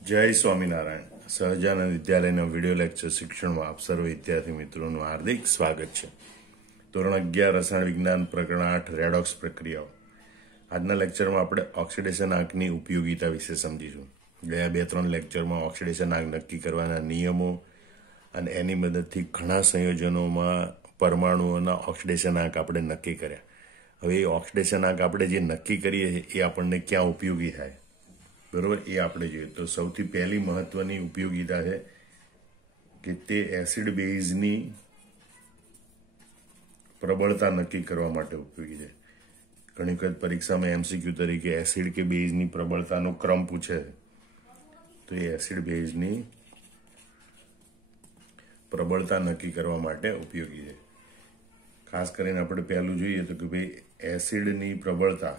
जय स्वामीनारायण। સહજાનંદ વિદ્યાલયના video lecture શિક્ષણમાં આપ સર્વ વિદ્યાર્થી મિત્રોનું હાર્દિક સ્વાગત છે। ધોરણ 11 રસાયણ વિજ્ઞાન પ્રકરણ 8 રેડોક્સ પ્રક્રિયાઓ। આજના લેક્ચરમાં આપણે ઓક્સિડેશન આંકની ઉપયોગિતા વિશે સમજીશું। ગયા 2-3 લેક્ચરમાં ઓક્સિડેશન આંક નક્કી કરવાના નિયમો અને એની મદદથી ઘણા સંયોજનોમાં પરમાણુઓના ઓક્સિડેશન આંક આપણે નક્કી કર્યા। હવે એ ઓક્સિડેશન આંક આપણે જે નક્કી કરીએ એ આપણને ક્યાં ઉપયોગી થાય बराबर ये आपने जो तो सौथी पहली महत्वनी उपयोगिता है कि ते एसिड बेઝની प्रबलता नक्की करवा माटे उपयोगी है। घणी वखत परीक्षा में एमसीक्यू तरीके एसिड के बेઝની प्रबलतानो क्रम पूछे तो ये एसिड बेઝની प्रबलता नक्की करवा माटे उपयोगी है। खास करीने आपणे पहेलुं जोईए तो कि भाई एसिडनी प्रबलता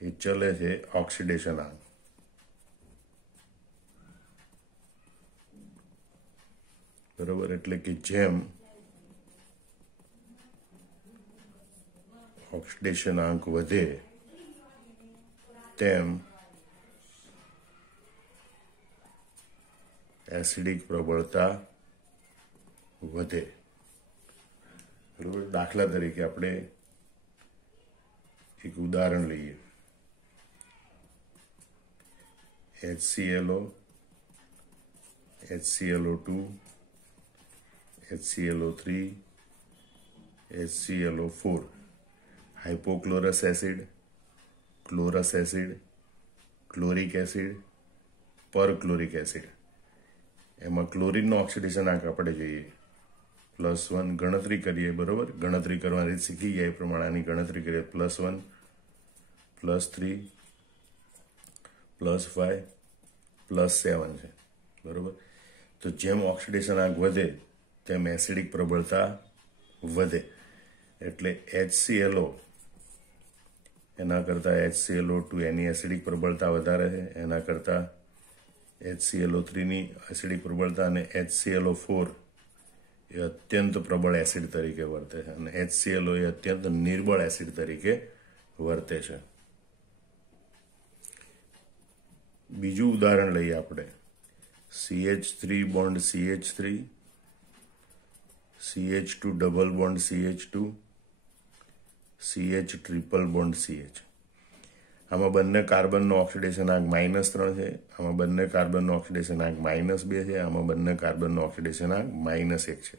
ये चले है ऑक्सीडेशन आंक। बराबर एटले कि जेम ऑक्सीडेशन आंक वधे तेम एसिडिक प्रबलता वधे। बराबर दाखला तरीके आपणे एक उदाहरण लीए। HClO, HClO2, HClO3, HClO4, hypochlorous acid, chlorous acid, chloric acid, perchloric acid. एमां क्लोरीन ऑक्सीडेशन आंक आपणे जोईए +1 गणतरी करीए। बरोबर गणतरी करवानी रीत शीखी गया ए प्रमाणे आनी गणतरी करीए +1 +3 +5 +7 है। बराबर तो जेम ऑक्सीडेशन आंक वधे तेम एसिडिक प्रबलता वधे एटले HClO एना करता HClO2 एनी एसिडिक प्रबलता वधारे है। एना करता HClO3 नी एसिडिक प्रबलता अने HClO4 ये अत्यंत प्रबल एसिड तरीके वर्ते है अने HClO ये अत्यंत निर्बल एसिड तरीके वर्ते छे। बीजू उदाहरण लईए आपणे CH3 bond CH3, CH2 double bond CH2, CH triple bond CH। आमां बंने कार्बननो ऑक्सीडेशन आंक -3 है। आमां बंने कार्बननो ऑक्सीडेशन आंक -2 है। आमां बंने कार्बननो ऑक्सीडेशन आंक -1 है।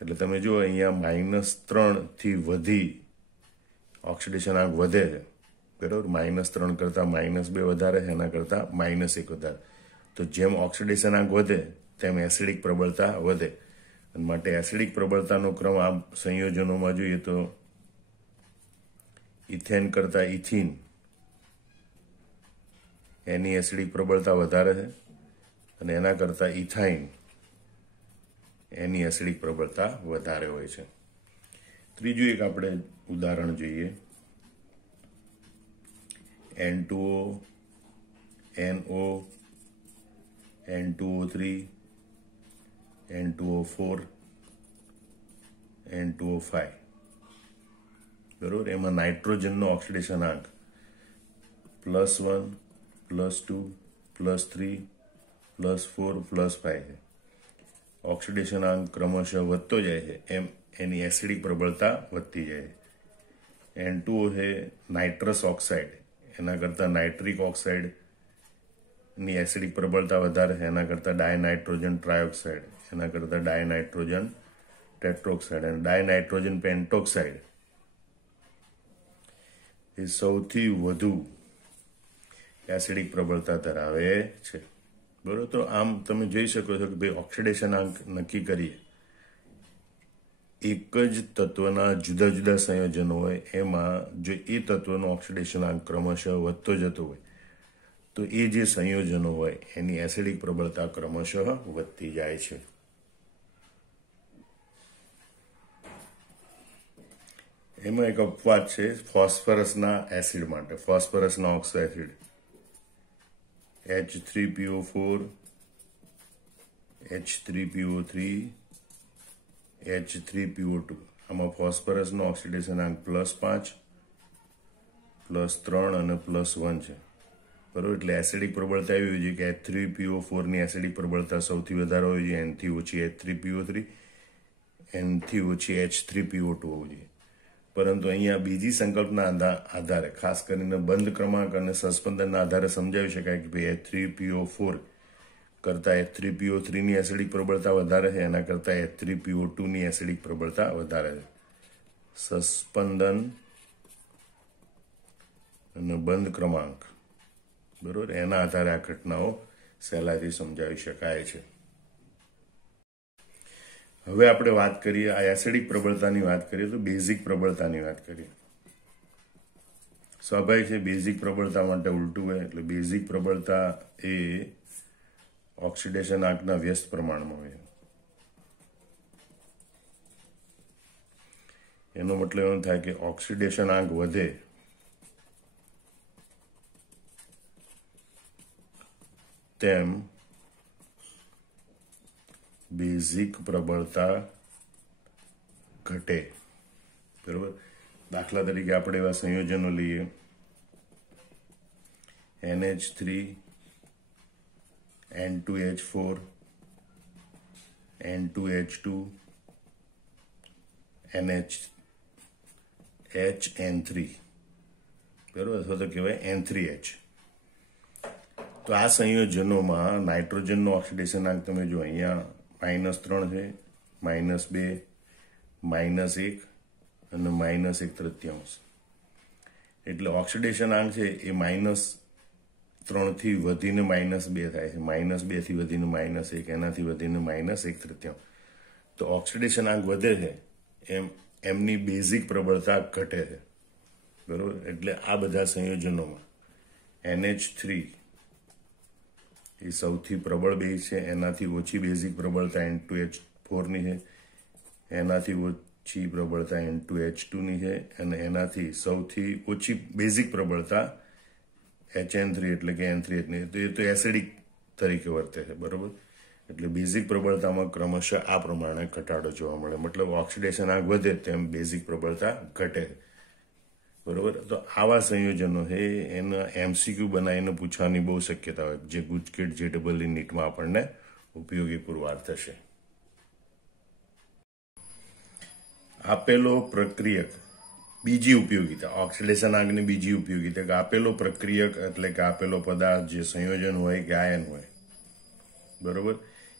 एटले तमे जो अहींया -3 थी वधी ऑक्सीडेशन आंक वधे है। बराबर -3 करता -2 वधारे है, एना करता -1 वधारे। तो जेम ऑक्सीडेशन आंक वधे तेम एसिडिक प्रबलता वधे अने माटे एसिडिक प्रबलतानो क्रम आ संयोजनोमां जोईए तो इथेन करता इथीन एनी एसिडिक प्रबलता वधारे है अने एना करता इथाइन एनी एसिडिक प्रबलता वधारे होय छे। त्रीजुं एक आपणे उदाहरण जोईए N2O, NO, N2O3, N2O4, N2O5। बराबर एमां नाइट्रोजननो ऑक्सीडेशन आंक +1 +2 +3 +4 +5 है। ऑक्सीडेशन आंक क्रमशः वधतो जाय है एम एनी एसिडिक प्रबलता वधती जाय है। N2O है नाइट्रस ऑक्साइड एना करता नाइट्रिक ऑक्साइड नी एसिडिक प्रबलता वधारे है। एना करता डायनाइट्रोजन ट्रायोक्साइड एना करता डायनाइट्रोजन टेट्रोक्साइड और डायनाइट्रोजन पेंटोक्साइड ये सौथी वधु एसिडिक प्रबलता धरावे छे। बरोबर तो आम तमे जोई शको छो कि भाई ऑक्सीडेशन आंक नक्की करीए एक ज तत्वना जुदा जुदा संयोजनों होय एमां जो ए तत्वनो ऑक्सीडेशन आंक क्रमशः वधतो जतो होय तो ए जे संयोजनों होय एनी एसिडिक प्रबलता क्रमशः वधती जाय छे। एमां एक अपवाद छे फॉस्फरसना एसिड माटे। फॉस्फरसना ऑक्साइड H3PO4 H3PO3 H3PO2 આમાં ફોસ્ફરસનો ઓક્સિડેશન આંક +5 +3 અને +1 છે, બરોબર. એટલે એસિડિક પ્રબળતા એવી હોય છે કે H3PO4 ની એસિડિક પ્રબળતા સૌથી વધારે હોય છે, N થી ઓછી H3PO3, N થી ઓછી H3PO2 હોવી જોઈએ. પરંતુ અહીંયા બીજી સંકલ્પના આધારે, ખાસ કરીને બંધ ક્રમાંક અને સસ્પેન્દનના આધારે સમજાવી શકાય કે ભાઈ H3PO4 કરતાં H3PO3 ની એસિડિક પ્રબળતા વધારે છે, એના કરતાં H3PO2 ની એસિડિક પ્રબળતા વધારે છે. સસ્પંદન અને બંધ ક્રમાંક, બરોબર, એના આધારે આ ઘટનાઓ સહેલાઈથી સમજાવી શકાય છે. હવે આપણે વાત કરીએ, આ એસિડિક પ્રબળતાની વાત કરીએ તો બેઝિક પ્રબળતાની વાત કરીએ. સ્વાભાવિક છે, બેઝિક પ્રબળતા માટે ઉલટું હોય. એટલે બેઝિક પ્રબળતા એ ઓક્સિડેશન આંકના વ્યસ્ત પ્રમાણમાં હોય. એનો મતલબ એમ થાય કે ઓક્સિડેશન આંક વધે તેમ બેઝિક પ્રબળતા ઘટે, બરોબર. દાખલા તરીકે આપણે એવા સંયોજનો લઈએ, NH3, N2H4, N2H2, HN3, બરોબર, અથવા તો કહેવાય N3H. તો આ સંયોજનોમાં નાઇટ્રોજનનો ઓક્સિડેશન આંક તમે જો અહીંયા -3 છે, -2, -1 અને -1/3. એટલે ઓક્સિડેશન આંક છે એ -3 થી વધીને -2 થાય છે, -2 થી વધીને -1, એનાથી વધીને -1/3. તો ઓક્સિડેશન આંક વધે છે એમ એમની બેઝિક પ્રબળતા ઘટે છે, બરોબર. એટલે આ બધા સંયોજનોમાં NH3 એ સૌથી પ્રબળ બેઝ છે, એનાથી ઓછી બેઝિક પ્રબળતા N2H4 ની છે, એનાથી ઓછી પ્રબળતા N2H2 ની છે, અને એનાથી સૌથી ઓછી બેઝિક પ્રબળતા HN3 એટલે કે N3H ની. તો એ તો એસિડિક તરીકે વર્તે છે, બરોબર. એટલે બેઝિક પ્રબળતામાં ક્રમશઃ આ પ્રમાણે ઘટાડો જોવા મળે. મતલબ ઓક્સિડેશન આંક વધે તેમ બેઝિક પ્રબળતા ઘટે, બરોબર. તો આવા સંયોજનો છે એના MCQ બનાવીને પૂછવાની બહુ શક્યતા હોય, જે ગુજકેટ JEE નીટમાં આપણને ઉપયોગી પુરવાર થશે. આપેલો પ્રક્રિયક બીજી ઉપયોગિતા, ઓક્સિડેશન આંકની બીજી ઉપયોગિતા કે આપેલો પ્રક્રિયક એટલે કે આપેલો પદાર્થ, જે સંયોજન હોય કે આયન હોય, બરોબર,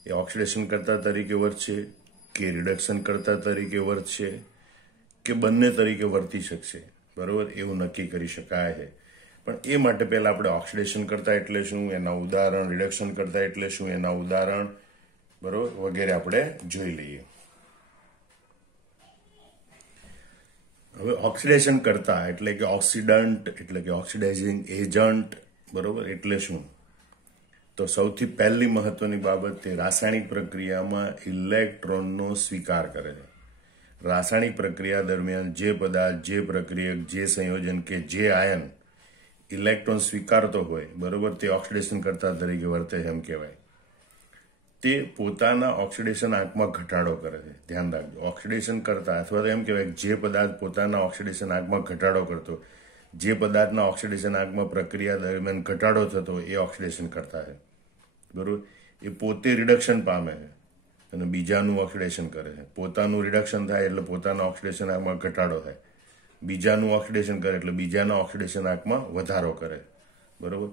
એ ઓક્સિડેશન કરતા તરીકે વર્તશે કે રિડક્શન કરતા તરીકે વર્તશે કે બંને તરીકે વર્તી શકશે, બરોબર, એવું નક્કી કરી શકાય છે. પણ એ માટે પહેલા આપણે ઓક્સિડેશન કરતા એટલે શું, એના ઉદાહરણ, રિડક્શન કરતા એટલે શું, એના ઉદાહરણ, બરોબર, વગેરે આપણે જોઈ લઈએ. હવે ઓક્સિડેશન કરતા એટલે કે ઓક્સિડન્ટ એટલે કે ઓક્સિડાઇઝિંગ એજન્ટ, બરોબર, એટલે શું? તો સૌથી પહેલી મહત્વની બાબત, તે રાસાયણિક પ્રક્રિયામાં ઇલેક્ટ્રોનનો સ્વીકાર કરે છે. રાસાયણિક પ્રક્રિયા દરમિયાન જે પદાર્થ, જે પ્રક્રિયક, જે સંયોજન કે જે આયન ઇલેક્ટ્રોન સ્વીકારતો હોય, બરોબર, તે ઓક્સિડેશન કરતા તરીકે વર્તે છે એમ કહેવાય. તે પોતાના ઓક્સિડેશન આંકમાં ઘટાડો કરે છે. ધ્યાન રાખજો, ઓક્સિડેશન કરતા અથવા તો એમ કહેવાય જે પદાર્થ પોતાના ઓક્સિડેશન આંકમાં ઘટાડો કરતો, જે પદાર્થના ઓક્સિડેશન આંકમાં પ્રક્રિયા દરમિયાન ઘટાડો થતો, એ ઓક્સિડેશન કરતા છે, બરોબર. એ પોતે રિડક્શન પામે છે અને બીજાનું ઓક્સિડેશન કરે છે. પોતાનું રિડક્શન થાય એટલે પોતાના ઓક્સિડેશન આંકમાં ઘટાડો થાય, બીજાનું ઓક્સિડેશન કરે એટલે બીજાના ઓક્સિડેશન આંકમાં વધારો કરે, બરોબર.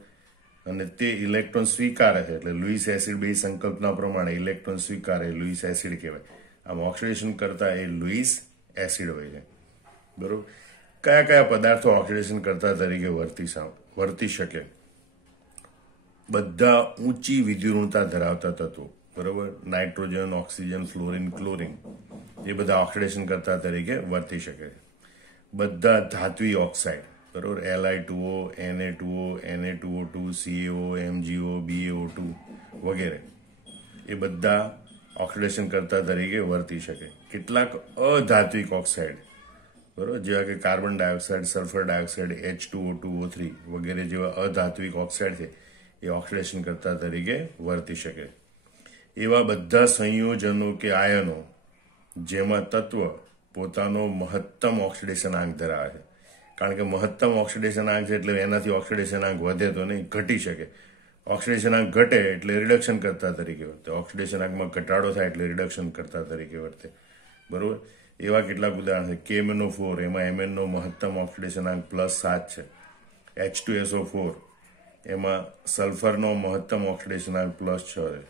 અને તે ઇલેક્ટ્રોન સ્વીકારે છે એટલે લુઈસ એસિડ બેઝ સંકલ્પના પ્રમાણે ઇલેક્ટ્રોન સ્વીકારે લુઈસ એસિડ કહેવાય. આમ ઓક્સિડેશન કરતા એ લુઈસ એસિડ હોય છે, બરોબર. કયા કયા પદાર્થો ઓક્સિડેશન કરતા તરીકે વર્તી શકે? બધા ઊંચી વિદ્યુઋણતા ધરાવતા તત્વો, બરોબર, નાઇટ્રોજન, ઓક્સિજન, ફ્લોરિન, ક્લોરિન, એ બધા ઓક્સિડેશન કરતા તરીકે વર્તી શકે. બધા ધાત્વી ઓક્સાઇડ, બરોબર, Li2O, Na2O, Na2O2, CaO, MgO, BaO2 વગેરે, એ બધા ઓક્સિડેશન કરતા તરીકે વર્તી શકે. કેટલાક અધાત્વિક ઓક્સાઇડ, બરોબર, જેવા કે carbon dioxide, sulphur dioxide, H2O2, O3 વગેરે જેવા અધાત્વિક ઓક્સાઇડ છે, એ ઓક્સિડેશન કરતા તરીકે વર્તી શકે. એવા બધા સંયોજનો કે આયનો જેમાં તત્વ પોતાનો મહત્તમ ઓક્સિડેશન આંક ધરાવે છે, કારણ કે મહત્તમ ઓક્સિડેશનાંક છે એટલે એનાથી ઓક્સિડેશનાંક વધે તો નહીં, ઘટી શકે. ઓક્સિડેશનાંક ઘટે એટલે રિડક્શન કરતા તરીકે વર્તે, ઓક્સિડેશનાંકમાં ઘટાડો થાય એટલે રિડક્શન કરતા તરીકે વર્તે. બરોબર. એવા કેટલાક ઉદાહરણ છે. KMnO4 એમાં Mn નો મહત્તમ ઓક્સિડેશનાંક +7 છે. H2SO4 એમાં સલ્ફરનો મહત્તમ ઓક્સિડેશનાંક +6 છે.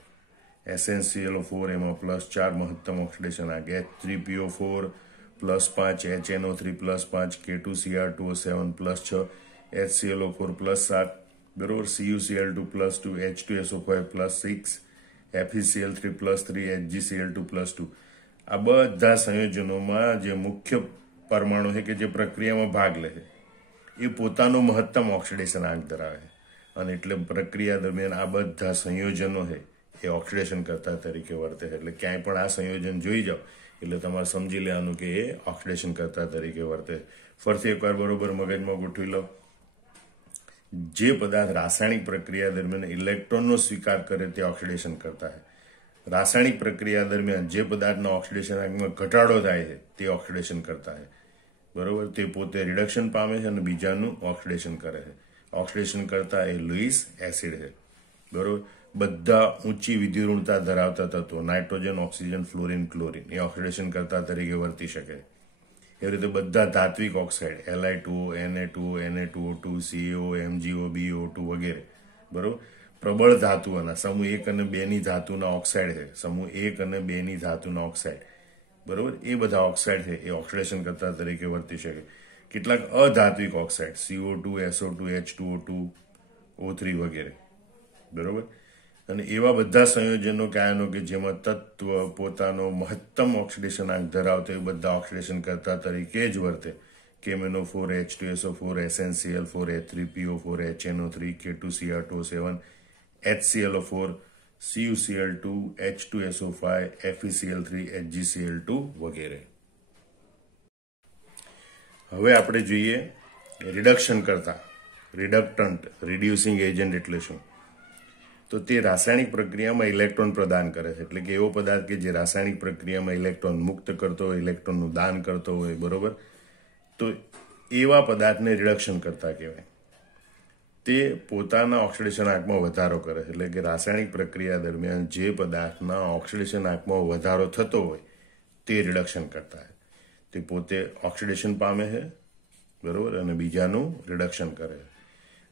SnClO4 એમાં +4 મહત્તમ ઓક્સિડેશનાંક, H3PO4 +5, HNO3 +5, K2Cr2O7 +6, HClO4 +7, બરોબર, CuCl2 +2, H2SO5 +6, FeCl3 +3, HgCl2 +2. આ બધા સંયોજનોમાં જે મુખ્ય પરમાણુ છે કે જે પ્રક્રિયામાં ભાગ લે છે એ પોતાનો મહત્તમ ઓક્સિડેશનાંક ધરાવે છે, અને એટલે પ્રક્રિયા દરમિયાન આ બધા સંયોજનો છે એ ઓક્સિડેશન કરતા તરીકે વર્તે છે. એટલે ક્યાંય પણ આ સંયોજન જોઈ જાઓ એટલે તમારે સમજી લેવાનું કે એ ઓક્સિડેશન કરતા તરીકે વર્તે. ફરીથી એકવાર બરોબર મગજમાં ગોઠવી લો. જે પદાર્થ રાસાયણિક પ્રક્રિયા દરમિયાન ઇલેક્ટ્રોનનો સ્વીકાર કરે તે ઓક્સિડેશન કરતા છે. રાસાયણિક પ્રક્રિયા દરમિયાન જે પદાર્થના ઓક્સિડેશનાંકમાં ઘટાડો થાય છે તે ઓક્સિડેશન કરતા છે. બરોબર. તે પોતે રિડક્શન પામે છે અને બીજાનું ઓક્સિડેશન કરે છે. ઓક્સિડેશન કરતા એ લુઈસ એસિડ છે. બરોબર. બધા ઊંચી વિદ્યુતઋણતા ધરાવતા તત્વો, નાઇટ્રોજન, ઓક્સિજન, ફ્લોરિન, ક્લોરિન, એ ઓક્સિડેશન કરતા તરીકે વર્તી શકે. એવી રીતે બધા ધાત્વિક oxide, Li2O, Na2O, Na2O2, CaO, MgO, BO2 વગેરે, બરોબર, પ્રબળ ધાતુઓના સમૂહ 1 અને 2 ની ધાતુના ઓક્સાઇડ છે, સમૂહ 1 અને 2 ની ધાતુના ઓક્સાઇડ, બરોબર, એ બધા ઓક્સાઇડ છે એ ઓક્સિડેશન કરતા તરીકે વર્તી શકે. કેટલાક અધાત્વિક oxide, CO2, SO2, H2O2, O3 વગેરે, બરોબર. અને એવા બધા સંયોજનો કે આયનો કે જેમાં તત્વ પોતાનો મહત્તમ ઓક્સિડેશનાંક ધરાવતો એ બધા ઓક્સિડેશન કરતા તરીકે જ વર્તે. KMnO4, H2SO4, SnCl4, H3PO4, HNO3, K2Cr2O7, HClO4, CuCl2, H2SO5, FeCl3, HgCl2 વગેરે. હવે આપણે જોઈએ રિડક્શન કરતા, રિડક્ટન્ટ, રિડ્યુસિંગ એજન્ટ એટલે શું? તો તે રાસાયણિક પ્રક્રિયામાં ઇલેક્ટ્રોન પ્રદાન કરે છે. એટલે કે એવો પદાર્થ કે જે રાસાયણિક પ્રક્રિયામાં ઇલેક્ટ્રોન મુક્ત કરતો હોય, ઇલેક્ટ્રોનનું દાન કરતો હોય, બરોબર, તો એવા પદાર્થને રિડક્શન કરતા કહેવાય. તે પોતાના ઓક્સિડેશનાંકમાં વધારો કરે છે. એટલે કે રાસાયણિક પ્રક્રિયા દરમિયાન જે પદાર્થના ઓક્સિડેશનાંકમાં વધારો થતો હોય તે રિડક્શન કરતા છે. તે પોતે ઓક્સિડેશન પામે છે, બરોબર, અને બીજાનું રિડક્શન કરે છે.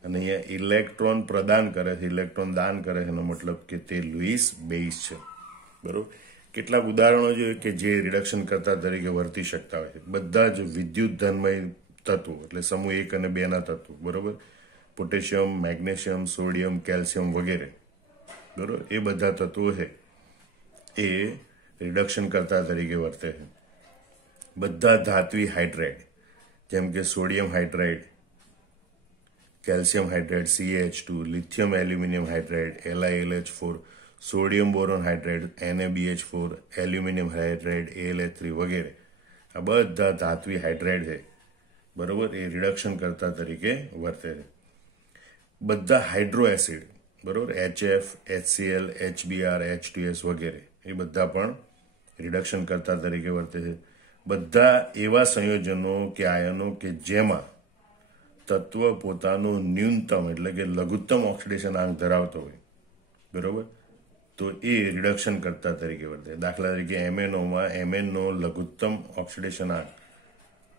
અને અહીંયા ઇલેક્ટ્રોન પ્રદાન કરે છે, ઇલેક્ટ્રોન દાન કરે છે, એનો મતલબ કે તે લુઈસ બેઝ છે. બરોબર. કેટલાક ઉદાહરણો જોઈએ કે જે રિડક્શન કરતા તરીકે વર્તી શકતા હોય છે. બધા જ વિદ્યુત ધનમય તત્વો, એટલે સમૂહ 1 અને 2 ના તત્વો, બરોબર, પોટેશિયમ, મેગ્નેશિયમ, સોડિયમ, કેલ્શિયમ વગેરે, બરોબર, એ બધા તત્વો છે એ રિડક્શન કરતા તરીકે વર્તે છે. બધા ધાત્વી હાઇડ્રાઇડ, જેમ કે sodium hydride, calcium hydride CaH2, lithium aluminium hydride LiLH4, sodium boron hydride NaBH4, aluminium hydride AlH3 વગેરે, આ બધા ધાત્વી હાઇડ્રાઇડ છે, બરોબર, એ રિડક્શન કરતા તરીકે વર્તે છે. બધા હાઇડ્રો એસિડ, બરોબર, HF, HCl, HBr, H2S વગેરે, એ બધા પણ રિડક્શન કરતા તરીકે વર્તે છે. બધા એવા સંયોજનો કે આયનો કે જેમાં તત્વ પોતાનું ન્યૂનતમ એટલે કે લઘુત્તમ ઓક્સિડેશનાંક ધરાવતો હોય, બરોબર, તો એ રિડક્શન કરતા તરીકે વર્તે. દાખલા તરીકે MnOમાં Mn નો લઘુત્તમ ઓક્સિડેશનાંક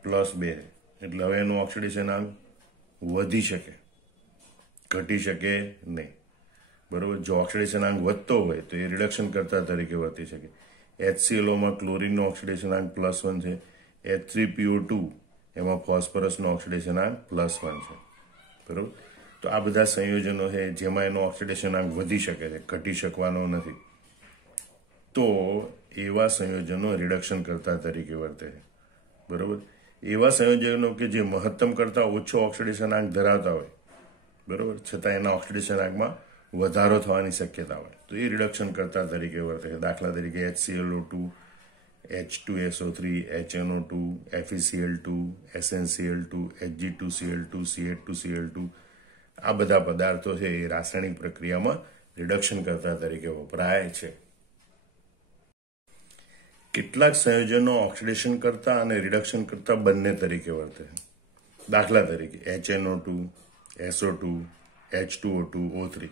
+2, એટલે હવે એનું ઓક્સિડેશનાંક વધી શકે, ઘટી શકે નહીં, બરોબર. જો ઓક્સિડેશનાંક વધતો હોય તો એ રિડક્શન કરતા તરીકે વર્તી શકે. HClOમાં ક્લોરીનનો ઓક્સિડેશનાંક +1 છે. H3PO2 એમાં ફોસ્ફરસનો ઓક્સિડેશનાંક +1 છે, બરોબર. તો આ બધા સંયોજનો છે જેમાં એનો ઓક્સિડેશનાંક વધી શકે છે, ઘટી શકવાનો નથી. તો એવા સંયોજનો રિડક્શન કરતા તરીકે વર્તે છે, બરોબર. એવા સંયોજનો કે જે મહત્તમ કરતા ઓછો ઓક્સિડેશનાંક ધરાવતા હોય, બરોબર, છતાં એના ઓક્સિડેશનાંકમાં વધારો થવાની શક્યતા હોય, તો એ રિડક્શન કરતા તરીકે વર્તે છે. દાખલા તરીકે HClO2, H2SO3, HNO2, FeCl2, SnCl2, Hg2Cl2, CH2Cl2, આ બધા પદાર્થો છે એ રાસાયણિક પ્રક્રિયામાં રિડક્શન કરતા તરીકે વપરાય છે. કેટલાક સંયોજનો ઓક્સિડેશન કરતા અને રિડક્શન કરતા બંને તરીકે વર્તે છે. દાખલા તરીકે HNO2, SO2, H2O2, O3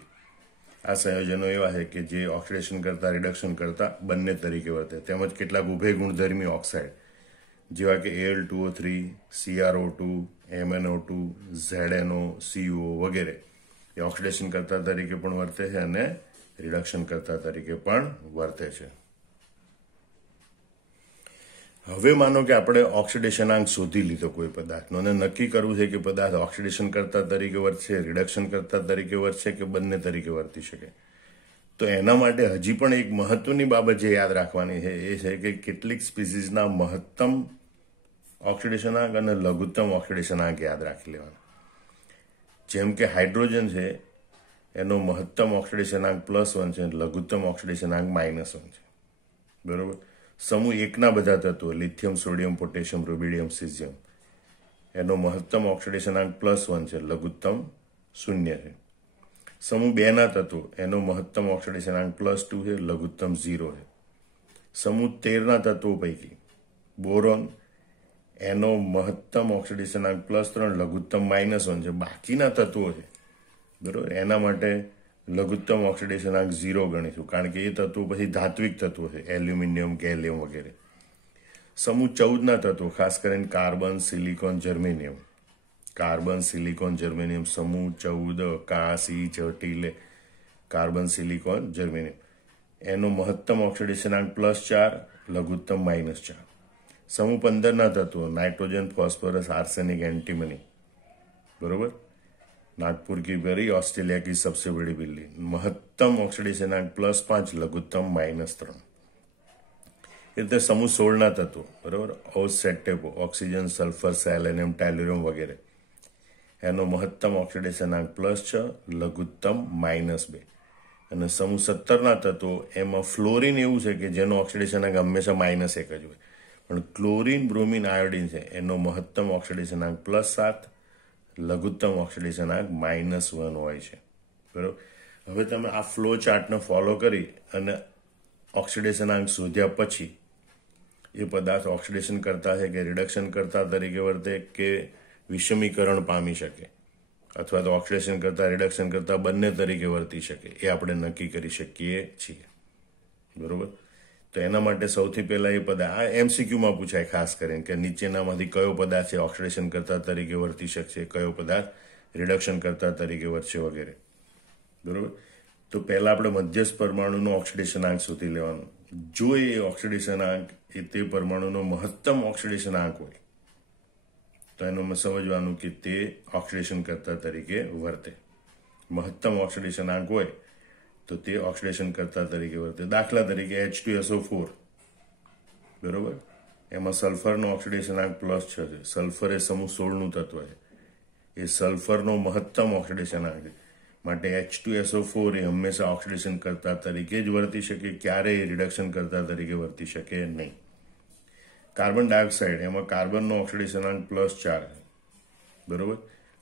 આ સંયોજનો એવા છે કે જે ઓક્સિડેશન કરતા રિડક્શન કરતા બંને તરીકે વર્તે. તેમજ કેટલાક ઉભય ગુણધર્મી ઓક્સાઇડ જેવા કે Al2O3, CrO2, MnO2, ZnO, CO વગેરે એ ઓક્સિડેશન કરતા તરીકે પણ વર્તે છે અને રિડક્શન કરતા તરીકે પણ વર્તે છે. હવે માનો કે આપણે ઓક્સિડેશનાંક શોધી લીધો કોઈ પદાર્થનો અને નક્કી કરવું છે કે પદાર્થ ઓક્સિડેશન કરતા તરીકે વર્તશે, રિડક્શન કરતા તરીકે વર્તશે કે બંને તરીકે વર્તી શકે. તો એના માટે હજી પણ એક મહત્વની બાબત જે યાદ રાખવાની છે એ છે કે કેટલીક સ્પીસીસના મહત્તમ ઓક્સિડેશનાંક અને લઘુત્તમ ઓક્સિડેશનાંક યાદ રાખી લેવાના. જેમ કે હાઇડ્રોજન છે એનો મહત્તમ ઓક્સિડેશનાંક +1 છે, લઘુત્તમ ઓક્સિડેશનાંક -1 છે. બરોબર. સમૂહ 1ના બધા તત્વો lithium, sodium, potassium, rubidium, caesium એનો મહત્તમ ઓક્સિડેશનાંક +1 છે, લઘુત્તમ 0 છે. સમૂહ 2ના તત્વો એનો મહત્તમ ઓક્સિડેશનાંક +2 છે, લઘુત્તમ 0 છે. સમૂહ 13ના તત્વો પૈકી બોરોન એનો મહત્તમ ઓક્સિડેશનાંક +3, લઘુત્તમ -1 છે. બાકીના તત્વો છે બરોબર એના માટે લઘુત્તમ ઓક્સિડેશનાંક 0 ગણીશું, કારણ કે એ તત્વો પછી ધાત્વિક તત્વો છે, એલ્યુમિનિયમ, ગેલિયમ વગેરે. સમૂહ 14ના તત્વો ખાસ કરીને carbon, silicon, germanium. Carbon, silicon, germanium સમૂહ 14 Ca, કાર્બન, સિલિકોન, જર્મેનિયમ એનો મહત્તમ ઓક્સિડેશનાંક +4, લઘુત્તમ -4. સમૂહ 15ના તત્વો नाइट्रोजन, फॉस्फोरस, आर्सेनिक, एंटीमनी. बरोबर. नागपुर की बेरी ऑस्ट्रेलिया की सबसे बड़ी बिल्ली. महत्तम ऑक्सीडेशनांक +5, लघुत्तम -3. એટલે સમૂહ 16ના તત્વો બરોબર ઓસેટેપો, ઓક્સિજન, સલ્ફર, સેલેનિયમ, ટેલ્યુરિયમ વગેરે એનો મહત્તમ ઓક્સિડેશનાંક +6, લઘુત્તમ -2. અને સમૂહ 17ના તત્વો એમાં ફ્લોરિન એવું છે કે જેનો ઓક્સિડેશનાંક હંમેશા -1 જ હોય, પણ ક્લોરિન, બ્રોમિન, આયોડિન છે એનો મહત્તમ ઓક્સિડેશનાંક +7, લઘુત્તમ ઓક્સિડેશનાંક -1 હોય છે. બરોબર. હવે તમે આ ફ્લો ચાર્ટને ફોલો કરી અને ઓક્સિડેશનાંક શોધ્યા પછી એ પદાર્થ ઓક્સિડેશન કરતા છે કે રિડક્શન કરતા તરીકે વર્તે કે વિષમીકરણ પામી શકે અથવા તો ઓક્સિડેશન કરતા રિડક્શન કરતા બંને તરીકે વર્તી શકે એ આપણે નક્કી કરી શકીએ છીએ. બરોબર. તો એના માટે સૌથી પહેલા એ પદાર્થ આ MCQમાં પૂછાય ખાસ કરીને કે નીચેનામાંથી કયો પદાર્થ છે ઓક્સિડેશન કરતા તરીકે વર્તી શકશે, કયો પદાર્થ રિડક્શન કરતા તરીકે વર્તશે વગેરે. બરોબર. તો પહેલા આપણે મધ્યસ્થ પરમાણુનો ઓક્સિડેશનાંક શોધી લેવાનો. જો એ ઓક્સિડેશનાંક એ તે પરમાણુનો મહત્તમ ઓક્સિડેશનાંક હોય તો એનું સમજવાનું કે તે ઓક્સિડેશન કરતા તરીકે વર્તે. મહત્તમ ઓક્સિડેશનાંક હોય તો તે ઓક્સિડેશન કરતા તરીકે વર્તે. દાખલા તરીકે H2SO4 બરોબર એમાં સલ્ફરનો ઓક્સિડેશનાંક +6 છે. સલ્ફર એ સમૂહ 16નું તત્વ છે. એ સલ્ફરનો મહત્તમ ઓક્સિડેશનાંક છે. માટે H2SO4 એ હંમેશા ઓક્સિડેશન કરતા તરીકે જ વર્તી શકે, ક્યારેય રિડક્શન કરતા તરીકે વર્તી શકે નહીં. કાર્બન ડાયોક્સાઇડ એમાં કાર્બનનો ઓક્સિડેશનાંક +4 છે. બરોબર.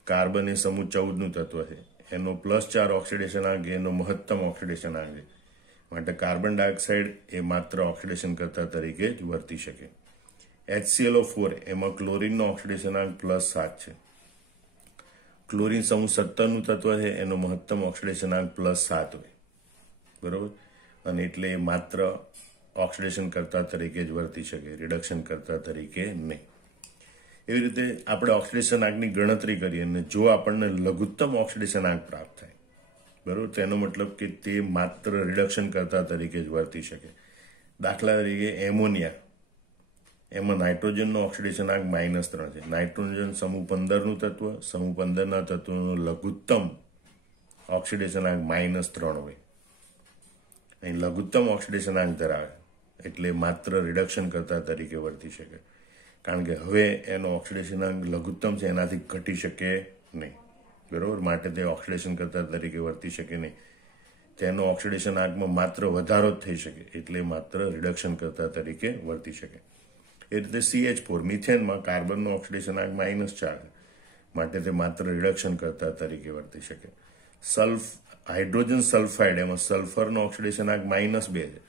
કાર્બન એ સમૂહ 14નું તત્વ છે. એનો +4 ઓક્સિડેશનાંક એનો મહત્તમ ઓક્સિડેશનાંક છે. માટે કાર્બન ડાયોક્સાઇડ એ માત્ર ઓક્સિડેશન કરતા તરીકે જ વર્તી શકે. HClO4 એમાં ક્લોરીનનો ઓક્સિડેશનાંક +7 છે. ક્લોરીન સમૂહ 17નું તત્વ છે. એનો મહત્તમ ઓક્સિડેશનાંક +7 હોય. બરોબર. અને એટલે માત્ર ઓક્સિડેશન કરતા તરીકે જ વર્તી શકે, રિડક્શન કરતા તરીકે નહીં. એવી રીતે આપણે ઓક્સિડેશનાંકની ગણતરી કરીએ અને જો આપણને લઘુત્તમ ઓક્સિડેશનાંક પ્રાપ્ત થાય બરોબર તો એનો મતલબ કે તે માત્ર રિડક્શન કરતા તરીકે જ વર્તી શકે. દાખલા તરીકે એમોનિયા એમાં નાઇટ્રોજનનો ઓક્સિડેશનાંક -3 છે. નાઇટ્રોજન સમૂહ 15નું તત્વ, સમૂહ 15ના તત્વનો લઘુત્તમ ઓક્સિડેશનાંક -3 હોય. અહીં લઘુત્તમ ઓક્સિડેશનાંક ધરાવે એટલે માત્ર રિડક્શન કરતા તરીકે વર્તી શકે, કારણ કે હવે એનો ઓક્સિડેશનાંક લઘુત્તમ છે એનાથી ઘટી શકે નહીં. બરોબર. માટે તે ઓક્સિડેશન કરતા તરીકે વર્તી શકે નહીં. તેનો ઓક્સિડેશનાંકમાં માત્ર વધારો જ થઈ શકે એટલે માત્ર રિડક્શન કરતા તરીકે વર્તી શકે. એ રીતે CH4 મિથેનમાં કાર્બનનો ઓક્સિડેશનાંક -4 માટે તે માત્ર રિડક્શન કરતા તરીકે વર્તી શકે. હાઇડ્રોજન સલ્ફાઇડ એમાં સલ્ફરનો ઓક્સિડેશનાંક -2 છે.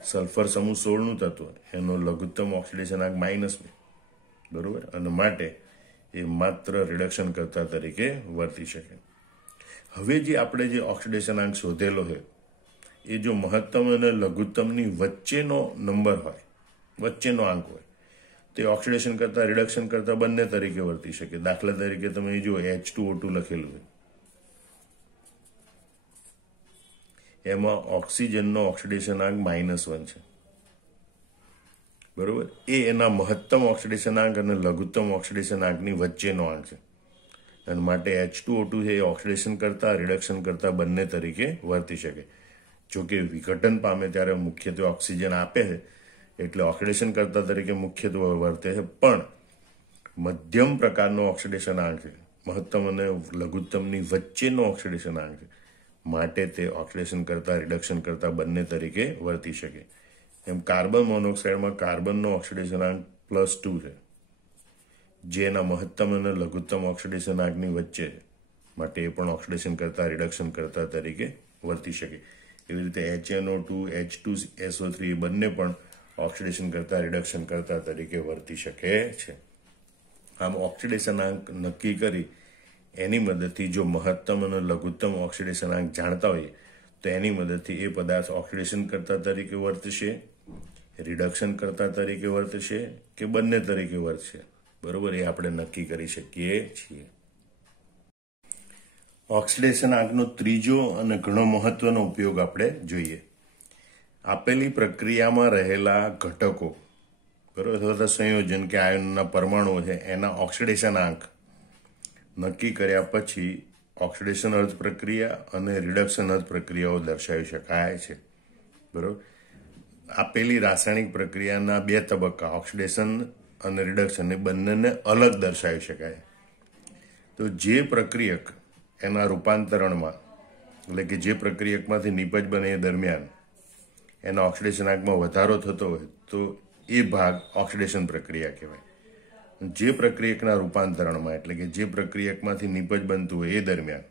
સલ્ફર સમૂહ 16નું તત્વ એનો લઘુત્તમ ઓક્સિડેશનાંક -2 બરોબર. અને માટે એ માત્ર રિડક્શન કરતા તરીકે વર્તી શકે. હવે જે આપણે જે ઓક્સિડેશનાંક શોધેલો છે એ જો મહત્તમ અને લઘુત્તમની વચ્ચેનો નંબર હોય, વચ્ચેનો આંક હોય, તે ઓક્સિડેશન કરતા રિડક્શન કરતા બંને તરીકે વર્તી શકે. દાખલા તરીકે તમે જો H2O2 લખેલું છે, એમાં ઓક્સિજનનો ઓક્સિડેશનાંક -1 છે, બરોબર. એ એના મહત્તમ ઓક્સિડેશનાંક અને લઘુત્તમ ઓક્સિડેશનાંકની વચ્ચેનો આંક છે, અને માટે H2O2 છે એ ઓક્સિડેશન કરતા રિડક્શન કરતા બંને તરીકે વર્તી શકે. જોકે વિઘટન પામે ત્યારે મુખ્યત્વે ઓક્સિજન આપે છે એટલે ઓક્સિડેશન કરતા તરીકે મુખ્યત્વે વર્તે છે, પણ મધ્યમ પ્રકારનો ઓક્સિડેશનાંક છે, મહત્તમ અને લઘુત્તમની વચ્ચેનો ઓક્સિડેશનાંક છે, માટે તે ઓક્સિડેશન કરતા રિડક્શન કરતા બંને તરીકે વર્તી શકે. એમ કાર્બન મોનોક્સાઇડમાં કાર્બનનો ઓક્સિડેશનાંક +2 છે, જે એના મહત્તમ અને લઘુત્તમ ઓક્સિડેશનાંકની વચ્ચે છે, માટે એ પણ ઓક્સિડેશન કરતા રિડક્શન કરતા તરીકે વર્તી શકે. એવી રીતે HNO2, H2SO3 બંને પણ ઓક્સિડેશન કરતા રિડક્શન કરતા તરીકે વર્તી શકે છે. આમ ઓક્સિડેશનાંક નક્કી કરી એની મદદથી જો મહત્તમ અને લઘુત્તમ ઓક્સિડેશનાંક જાણતા હોઈએ તો એની મદદથી એ પદાર્થ ઓક્સિડેશન કરતા તરીકે વર્તશે, રિડક્શન કરતા તરીકે વર્તશે કે બંને તરીકે વર્તશે, બરોબર, એ આપણે નક્કી કરી શકીએ છીએ. ઓક્સિડેશનાંકનો ત્રીજો અને ઘણો મહત્વનો ઉપયોગ આપણે જોઈએ. આપેલી પ્રક્રિયામાં રહેલા ઘટકો, બરોબર, અથવા સંયોજન કે આયનના પરમાણુઓ છે એના ઓક્સિડેશનાંક નક્કી કર્યા પછી ઓક્સિડેશન અર્ધ પ્રક્રિયા અને રિડક્શન અર્ધ પ્રક્રિયાઓ દર્શાવી શકાય છે, બરોબર. આપેલી રાસાયણિક પ્રક્રિયાના 2 તબક્કા ઓક્સિડેશન અને રિડક્શન એ બંનેને અલગ દર્શાવી શકાય. તો જે પ્રક્રિયક એના રૂપાંતરણમાં, એટલે કે જે પ્રક્રિયકમાંથી નિપજ બને એ દરમિયાન એના ઓક્સિડેશનાંકમાં વધારો થતો હોય તો એ ભાગ ઓક્સિડેશન પ્રક્રિયા કહેવાય. જે પ્રક્રિયકના રૂપાંતરણમાં, એટલે કે જે પ્રક્રિયકમાંથી નિપજ બનતું હોય એ દરમિયાન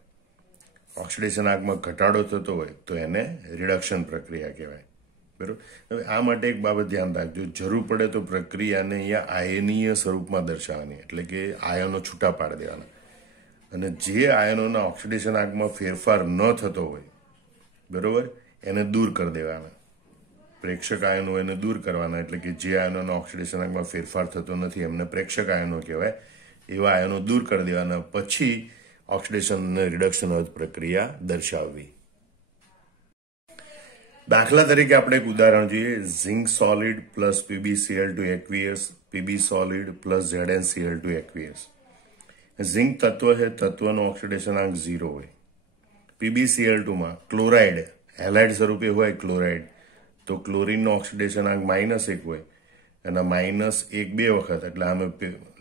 ઓક્સિડેશનાંકમાં ઘટાડો થતો હોય તો એને રિડક્શન પ્રક્રિયા કહેવાય, બરોબર. હવે આ માટે એક બાબત ધ્યાન રાખજો, જરૂર પડે તો પ્રક્રિયાને અહીંયા આયનીય સ્વરૂપમાં દર્શાવવાની, એટલે કે આયનો છૂટા પાડી દેવાના, અને જે આયનોના ઓક્સિડેશનાંકમાં ફેરફાર ન થતો હોય, બરોબર, એને દૂર કરી દેવાના. પ્રેક્ષક આયનો એને દૂર કરવાના, એટલે કે જે આયનોના ઓક્સિડેશનાંકમાં ફેરફાર થતો નથી એમને પ્રેક્ષક આયનો કહેવાય. એવા આયનો દૂર કરી દેવાના, પછી ઓક્સિડેશન અને રિડક્શન અર્ધ પ્રક્રિયા દર્શાવવી. દાખલા તરીકે આપણે એક ઉદાહરણ જોઈએ. Zinc solid plus PbCl2 aqueous, Pb solid plus ZnCl2 aqueous. Zinc તત્વ છે, તત્વનો ઓક્સિડેશનાંક 0 હોય. PbCl2માં ક્લોરાઇડ હેલાઇડ સ્વરૂપે હોય ક્લોરાઇડ, તો ક્લોરીનનો ઓક્સિડેશનાંક -1 હોય, એના -1 2 વખત, એટલે આમે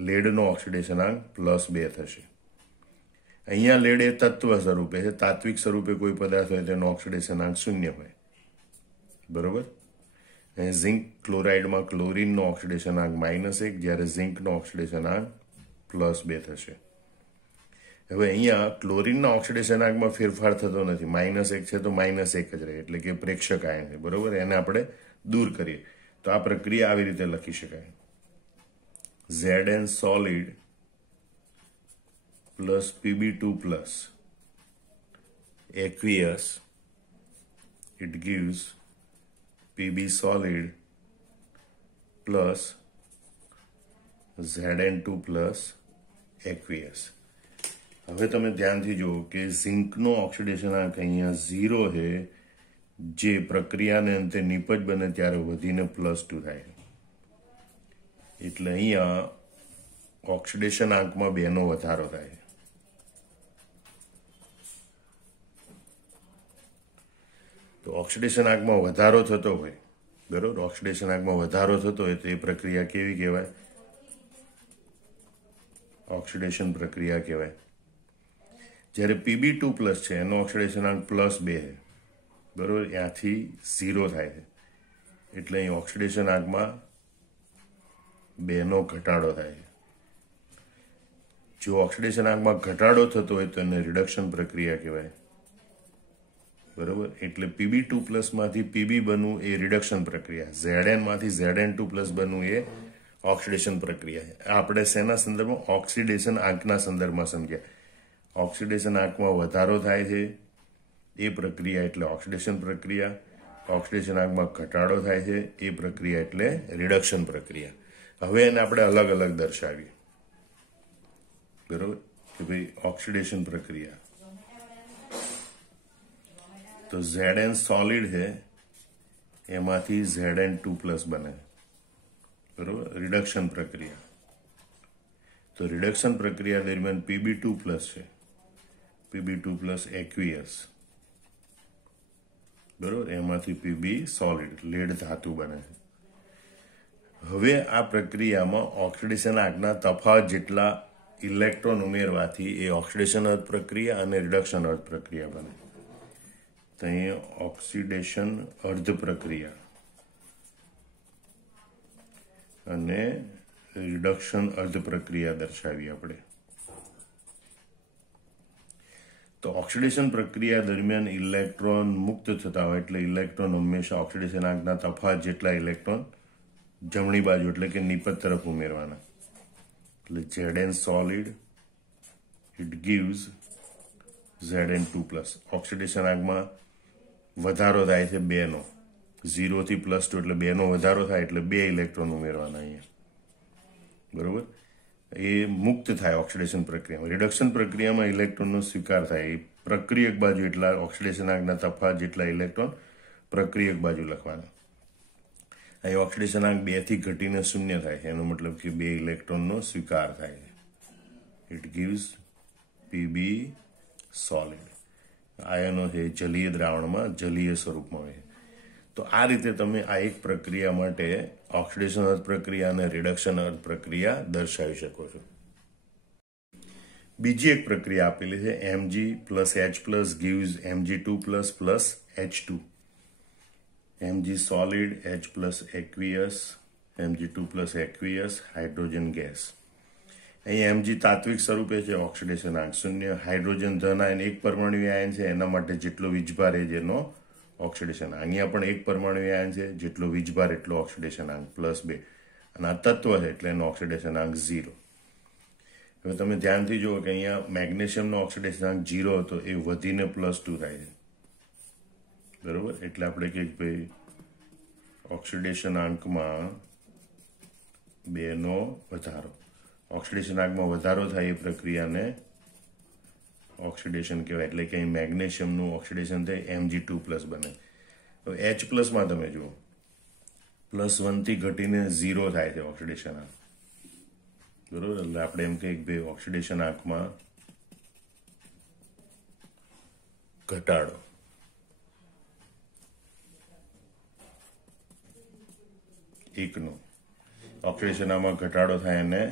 લેડનો ઓક્સિડેશનાંક +2 થશે. અહીંયા લેડ એ તત્વ સ્વરૂપે છે, તાત્વિક સ્વરૂપે કોઈ પદાર્થ હોય તેનો ઓક્સિડેશનાંક 0 હોય, બરોબર. ઝિંક ક્લોરાઇડમાં ક્લોરીનનો ઓક્સિડેશનાંક -1, જ્યારે ઝિંકનો ઓક્સિડેશનાંક +2 થશે. હવે અહીંયા ક્લોરીનના ઓક્સિડેશનાંકમાં ફેરફાર થતો નથી, -1 છે તો -1 જ રહે, એટલે કે પ્રેક્ષક આયન છે, બરોબર. એને આપણે દૂર કરીએ તો આ પ્રક્રિયા આવી રીતે લખી શકાય: Zn solid plus Pb2 plus aqueous, it gives Pb solid plus Zn2 plus aqueous. હવે તમે ધ્યાનથી જુઓ કે ઝિંકનો ઓક્સિડેશનાંક અહીંયા 0 છે, જે પ્રક્રિયાને અંતે નિપજ બને ત્યારે વધીને +2 થાય, એટલે અહીંયા ઓક્સિડેશનાંકમાં 2 નો વધારો થાય. તો ઓક્સિડેશનાંકમાં વધારો થતો હોય, બરોબર, ઓક્સિડેશનાંકમાં વધારો થતો હોય તો એ પ્રક્રિયા કેવી કહેવાય? ઓક્સિડેશન પ્રક્રિયા કહેવાય. જ્યારે Pb2 પ્લસ છે એનો ઓક્સિડેશનાંક +2 છે, બરોબર, ત્યાંથી 0 થાય છે, એટલે અહીં ઓક્સિડેશનાંકમાં 2 નો ઘટાડો થાય છે. જો ઓક્સિડેશનાંકમાં ઘટાડો થતો હોય તો એને રિડક્શન પ્રક્રિયા કહેવાય, બરોબર. એટલે Pb2 પ્લસમાંથી Pb બનવું એ રિડક્શન પ્રક્રિયા, Zn માંથી Zn2 પ્લસ બનવું એ ઓક્સિડેશન પ્રક્રિયા આપણે શેના સંદર્ભમાં? ઓક્સિડેશન આંકના સંદર્ભમાં સમજ્યા. ઓક્સિડેશન આંકમાં વધારો થાય છે એ પ્રક્રિયા એટલે ઓક્સિડેશન પ્રક્રિયા. ઓક્સિડેશન આંકમાં ઘટાડો થાય છે એ પ્રક્રિયા એટલે રિડક્શન પ્રક્રિયા. હવે એને આપણે અલગ અલગ દર્શાવીએ. બરોબર કે ભાઈ ઓક્સિડેશન પ્રક્રિયા તો Zn સોલિડ છે એમાંથી Zn2+ બને. બરોબર. રિડક્શન પ્રક્રિયા તો રિડક્શન પ્રક્રિયા દરમિયાન Pb2+ છે, Pb2+ એક્વિયસ. બરોબર. એમાંથી Pb સોલિડ લેડ ધાતુ બને છે. હવે આ પ્રક્રિયામાં ઓક્સિડેશન આંકના તફાવત જેટલા ઇલેક્ટ્રોન ઉમેરવાથી એ ઓક્સિડેશન અર્ધ પ્રક્રિયા અને રિડક્શન અર્ધ પ્રક્રિયા બને. તો અહીંયા ઓક્સિડેશન અર્ધ પ્રક્રિયા અને રિડક્શન અર્ધ પ્રક્રિયા દર્શાવી આપણે. તો ઓક્સિડેશન પ્રક્રિયા દરમિયાન ઇલેક્ટ્રોન મુક્ત થતા હોય એટલે ઇલેક્ટ્રોન હંમેશા ઓક્સિડેશન આંકના તફાવત જેટલા ઇલેક્ટ્રોન જમણી બાજુ એટલે કે નિપજ તરફ ઉમેરવાના. એટલે Zn solid it gives Zn2+. Oxidation આંકમાં વધારો થાય છે 2 નો, 0 થી +2 એટલે 2 નો વધારો થાય એટલે 2 ઇલેક્ટ્રોન ઉમેરવાના અહીંયા. બરોબર. એ મુક્ત થાય ઓક્સિડેશન પ્રક્રિયામાં. રિડક્શન પ્રક્રિયામાં ઇલેક્ટ્રોનનો સ્વીકાર થાય. એ પ્રક્રિયક બાજુ એટલા ઓક્સિડેશન આંકના તફાવત જેટલા ઇલેક્ટ્રોન પ્રક્રિયક બાજુ લખવાના. અહીં ઓક્સિડેશન આંક 2 થી ઘટીને 0 થાય છે. એનો મતલબ કે 2 ઇલેક્ટ્રોનનો સ્વીકાર થાય છે. It gives Pb solid. આયનો છે જલીય દ્રાવણમાં જલીય સ્વરૂપમાં હોય. તો આ રીતે તમે આ એક પ્રક્રિયા માટે ઓક્સિડેશન અર્ધ પ્રક્રિયા અને રિડક્શન અર્ધ પ્રક્રિયા દર્શાવી શકો છો. બીજી એક પ્રક્રિયા આપેલી છે Mg+H+ gives Mg2+ H2. Mg solid, H+ aqueous, Mg2+ aqueous, hydrogen gas. અહીં Mg તાત્વિક સ્વરૂપે છે, ઓક્સિડેશન આંક 0. હાઇડ્રોજન ધન આયન એક પરમાણુ આયન છે, એના માટે જેટલો વીજભાર એ જેનો ઓક્સિડેશન. અહીંયા પણ એક પરમાણુ આયન છે, જેટલો વીજભાર એટલો ઓક્સિડેશન આંક +2. અને આ તત્વ છે એટલે એનો ઓક્સિડેશન આંક 0. હવે તમે ધ્યાનથી જુઓ કે અહીંયા મેગ્નેશિયમનો ઓક્સિડેશન આંક 0 હતો, એ વધીને +2 થાય છે. બરોબર. એટલે આપણે કે ભાઈ ઓક્સિડેશન આંકમાં 2 નો વધારો. ઓક્સિડેશન આંકમાં વધારો થાય એ પ્રક્રિયાને ઓક્સિડેશન કહેવાય. એટલે કે અહીં મેગ્નેશિયમનું ઓક્સિડેશન થાય Mg2+ બને. હવે H+ માં તમે જુઓ +1 થી ઘટીને 0 થાય છે ઓક્સિડેશન આંક. બરોબર. એટલે આપણે એમ કહીએ કે ભાઈ ઓક્સિડેશન આંકમાં ઘટાડો. એકનો ઓક્સિડેશન આંકમાં ઘટાડો થાય અને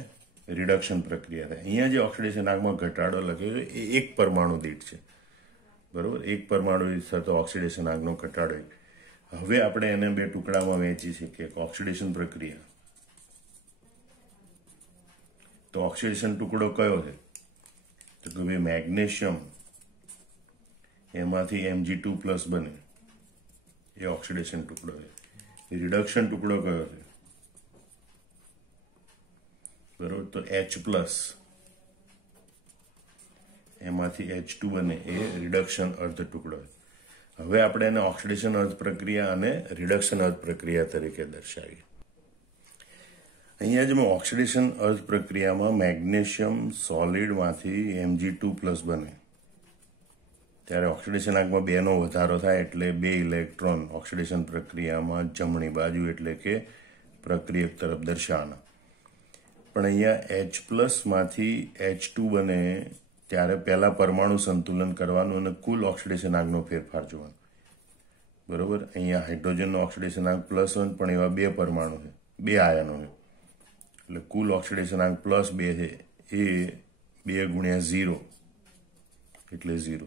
રિડક્શન પ્રક્રિયા થાય. અહીંયા જે ઓક્સિડેશન આંકમાં ઘટાડો લખ્યો છે એ એક પરમાણુ દીઠ છે. બરોબર. એક પરમાણુ દીઠ થતો ઓક્સિડેશન આંકનો ઘટાડો. હવે આપણે એને 2 ટુકડામાં વહેંચી શકીએ. ઓક્સિડેશન પ્રક્રિયા તો ઓક્સિડેશન ટુકડો કયો છે? તો કે ભાઈ મેગ્નેશિયમ એમાંથી Mg2+ બને એ ઓક્સિડેશન ટુકડો છે. રિડક્શન ટુકડો કયો છે? બરોબર. તો H+ એમાંથી H2 બને એ રિડક્શન અર્ધ ટુકડો. હવે આપણે એને ઓક્સિડેશન અર્ધ પ્રક્રિયા અને રિડક્શન અર્ધ પ્રક્રિયા તરીકે દર્શાવીએ. અહીંયા જે ઓક્સિડેશન અર્ધ પ્રક્રિયામાં મેગ્નેશિયમ સોલિડમાંથી Mg2+ બને ત્યારે ઓક્સિડેશન આંકમાં 2 નો વધારો થાય એટલે 2 ઇલેક્ટ્રોન ઓક્સિડેશન પ્રક્રિયામાં જમણી બાજુ એટલે કે પ્રક્રિયક તરફ દર્શાવવાના. પણ અહીંયા H+ માંથી H2 બને ત્યારે પહેલા પરમાણુ સંતુલન કરવાનું અને કુલ ઓક્સિડેશન આંકનો ફેરફાર જોવાનો. બરોબર. અહીંયા હાઇડ્રોજનનો ઓક્સિડેશન આંક +1 પણ એવા 2 પરમાણુ છે, 2 આયનો છે. એટલે કુલ ઓક્સિડેશન આંક +2 છે એ 2 × 0 એટલે 0.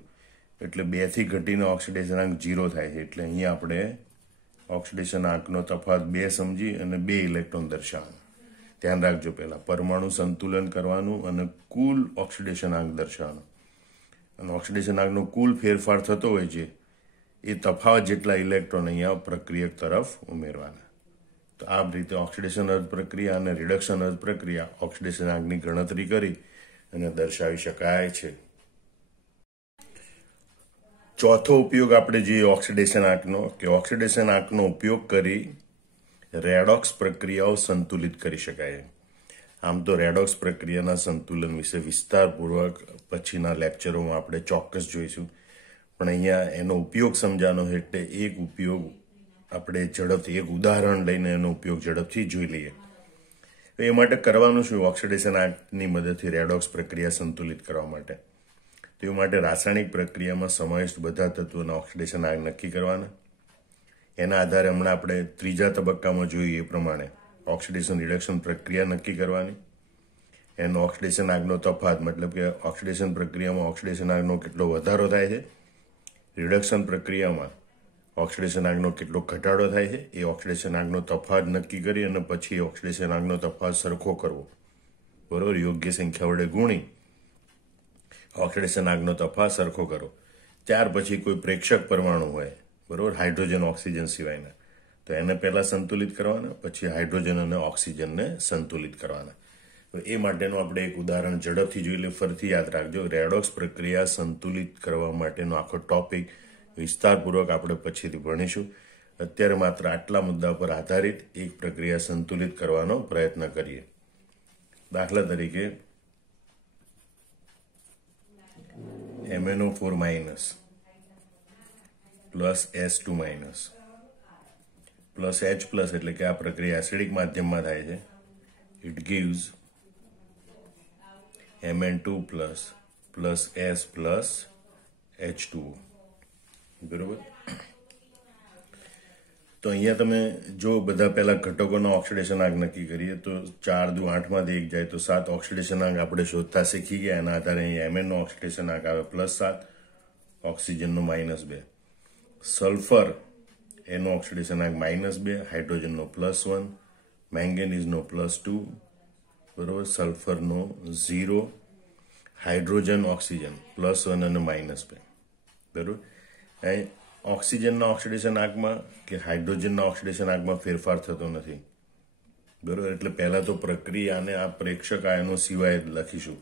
એટલે 2 થી ઘટીને ઓક્સિડેશન આંક 0 થાય છે. એટલે અહીંયા આપણે ઓક્સિડેશન આંકનો તફાવત 2 સમજી અને 2 ઇલેક્ટ્રોન દર્શાવવાનું. ધ્યાન રાખજો, પહેલા પરમાણુ સંતુલન કરવાનું અને કુલ ઓક્સિડેશન આંક દર્શાવવાનું. અને ઓક્સિડેશન આંકનો કુલ ફેરફાર થતો હોય છે એ તફાવત જેટલા ઇલેક્ટ્રોન અહીંયા પ્રક્રિયક તરફ ઉમેરવાના. તો આ રીતે ઓક્સિડેશન અર્ધ પ્રક્રિયા અને રિડક્શન અર્ધ પ્રક્રિયા ઓક્સિડેશન આંકની ગણતરી કરી અને દર્શાવી શકાય છે. ચોથો ઉપયોગ આપણે જોઈએ ઓક્સિડેશન આંકનો, કે ઓક્સિડેશન આંકનો ઉપયોગ કરી રેડોક્સ પ્રક્રિયાઓ સંતુલિત કરી શકાય. આમ તો રેડોક્સ પ્રક્રિયાના સંતુલન વિશે વિસ્તારપૂર્વક પછીના લેક્ચરોમાં આપણે ચોક્કસ જોઈશું, પણ અહીંયા એનો ઉપયોગ સમજાવવાનો એટલે એક ઉપયોગ આપણે ઝડપથી એક ઉદાહરણ લઈને એનો ઉપયોગ ઝડપથી જોઈ લઈએ. એ માટે કરવાનું શું? ઓક્સિડેશન આંકની મદદથી રેડોક્સ પ્રક્રિયા સંતુલિત કરવા માટે તે માટે રાસાયણિક પ્રક્રિયામાં સમાવિષ્ટ બધા તત્વોના ઓક્સિડેશન આંક નક્કી કરવાના. એના આધારે હમણાં આપણે ત્રીજા તબક્કામાં જોઈએ એ પ્રમાણે ઓક્સિડેશન રિડક્શન પ્રક્રિયા નક્કી કરવાની. એનો ઓક્સિડેશન આંકનો તફાવત, મતલબ કે ઓક્સિડેશન પ્રક્રિયામાં ઓક્સિડેશન આંકનો કેટલો વધારો થાય છે, રિડક્શન પ્રક્રિયામાં ઓક્સિડેશન આંકનો કેટલો ઘટાડો થાય છે, એ ઓક્સિડેશન આંકનો તફાવત નક્કી કરી અને પછી ઓક્સિડેશન આંકનો તફાવત સરખો કરવો. બરોબર, યોગ્ય સંખ્યા વડે ગુણી ઓક્સિડેશન આંકનો તફાવત સરખો કરો. ત્યાર પછી કોઈ પ્રેક્ષક પરમાણુ હોય, બરોબર, હાઇડ્રોજન ઓક્સિજન સિવાયના, તો એને પહેલા સંતુલિત કરવાના, પછી હાઇડ્રોજન અને ઓક્સિજનને સંતુલિત કરવાના. તો એ માટેનું આપણે એક ઉદાહરણ ઝડપથી જોઈ લઈએ. ફરીથી યાદ રાખજો, રેડોક્સ પ્રક્રિયા સંતુલિત કરવા માટેનો આખો ટોપિક વિસ્તારપૂર્વક આપણે પછીથી ભણીશું. અત્યારે માત્ર આટલા મુદ્દા પર આધારિત એક પ્રક્રિયા સંતુલિત કરવાનો પ્રયત્ન કરીએ. દાખલા તરીકે MnO4- plus S2- plus H+, એટલે કે આ પ્રક્રિયા એસિડિક માધ્યમમાં થાય છે. It gives Mn2+ plus S plus H2O. બરોબર, તો અહીંયા તમે જો બધા પહેલા ઘટકોના ઓક્સિડેશન આંક નક્કી કરીએ તો 4 દુ 8 માંથી 1 જાય તો 7 ઓક્સિડેશન આંક આપણે શોધતા શીખી ગયા. એના આધારે અહીંયા Mn નો ઓક્સિડેશન આંક આવે +7, ઓક્સિજનનો -2, સલ્ફર એનો ઓક્સિડેશન આંક -2, હાઇડ્રોજનનો +1, મેંગેનીઝનો +2, બરોબર, સલ્ફરનો 0, હાઇડ્રોજન ઓક્સિજન +1 અને -2. બરોબર, અહીં ઓક્સિજનના ઓક્સિડેશન આંકમાં કે હાઇડ્રોજનના ઓક્સિડેશન આંકમાં ફેરફાર થતો નથી. બરોબર, એટલે પહેલા તો પ્રક્રિયાને આ પ્રેક્ષક આયનો સિવાય લખીશું.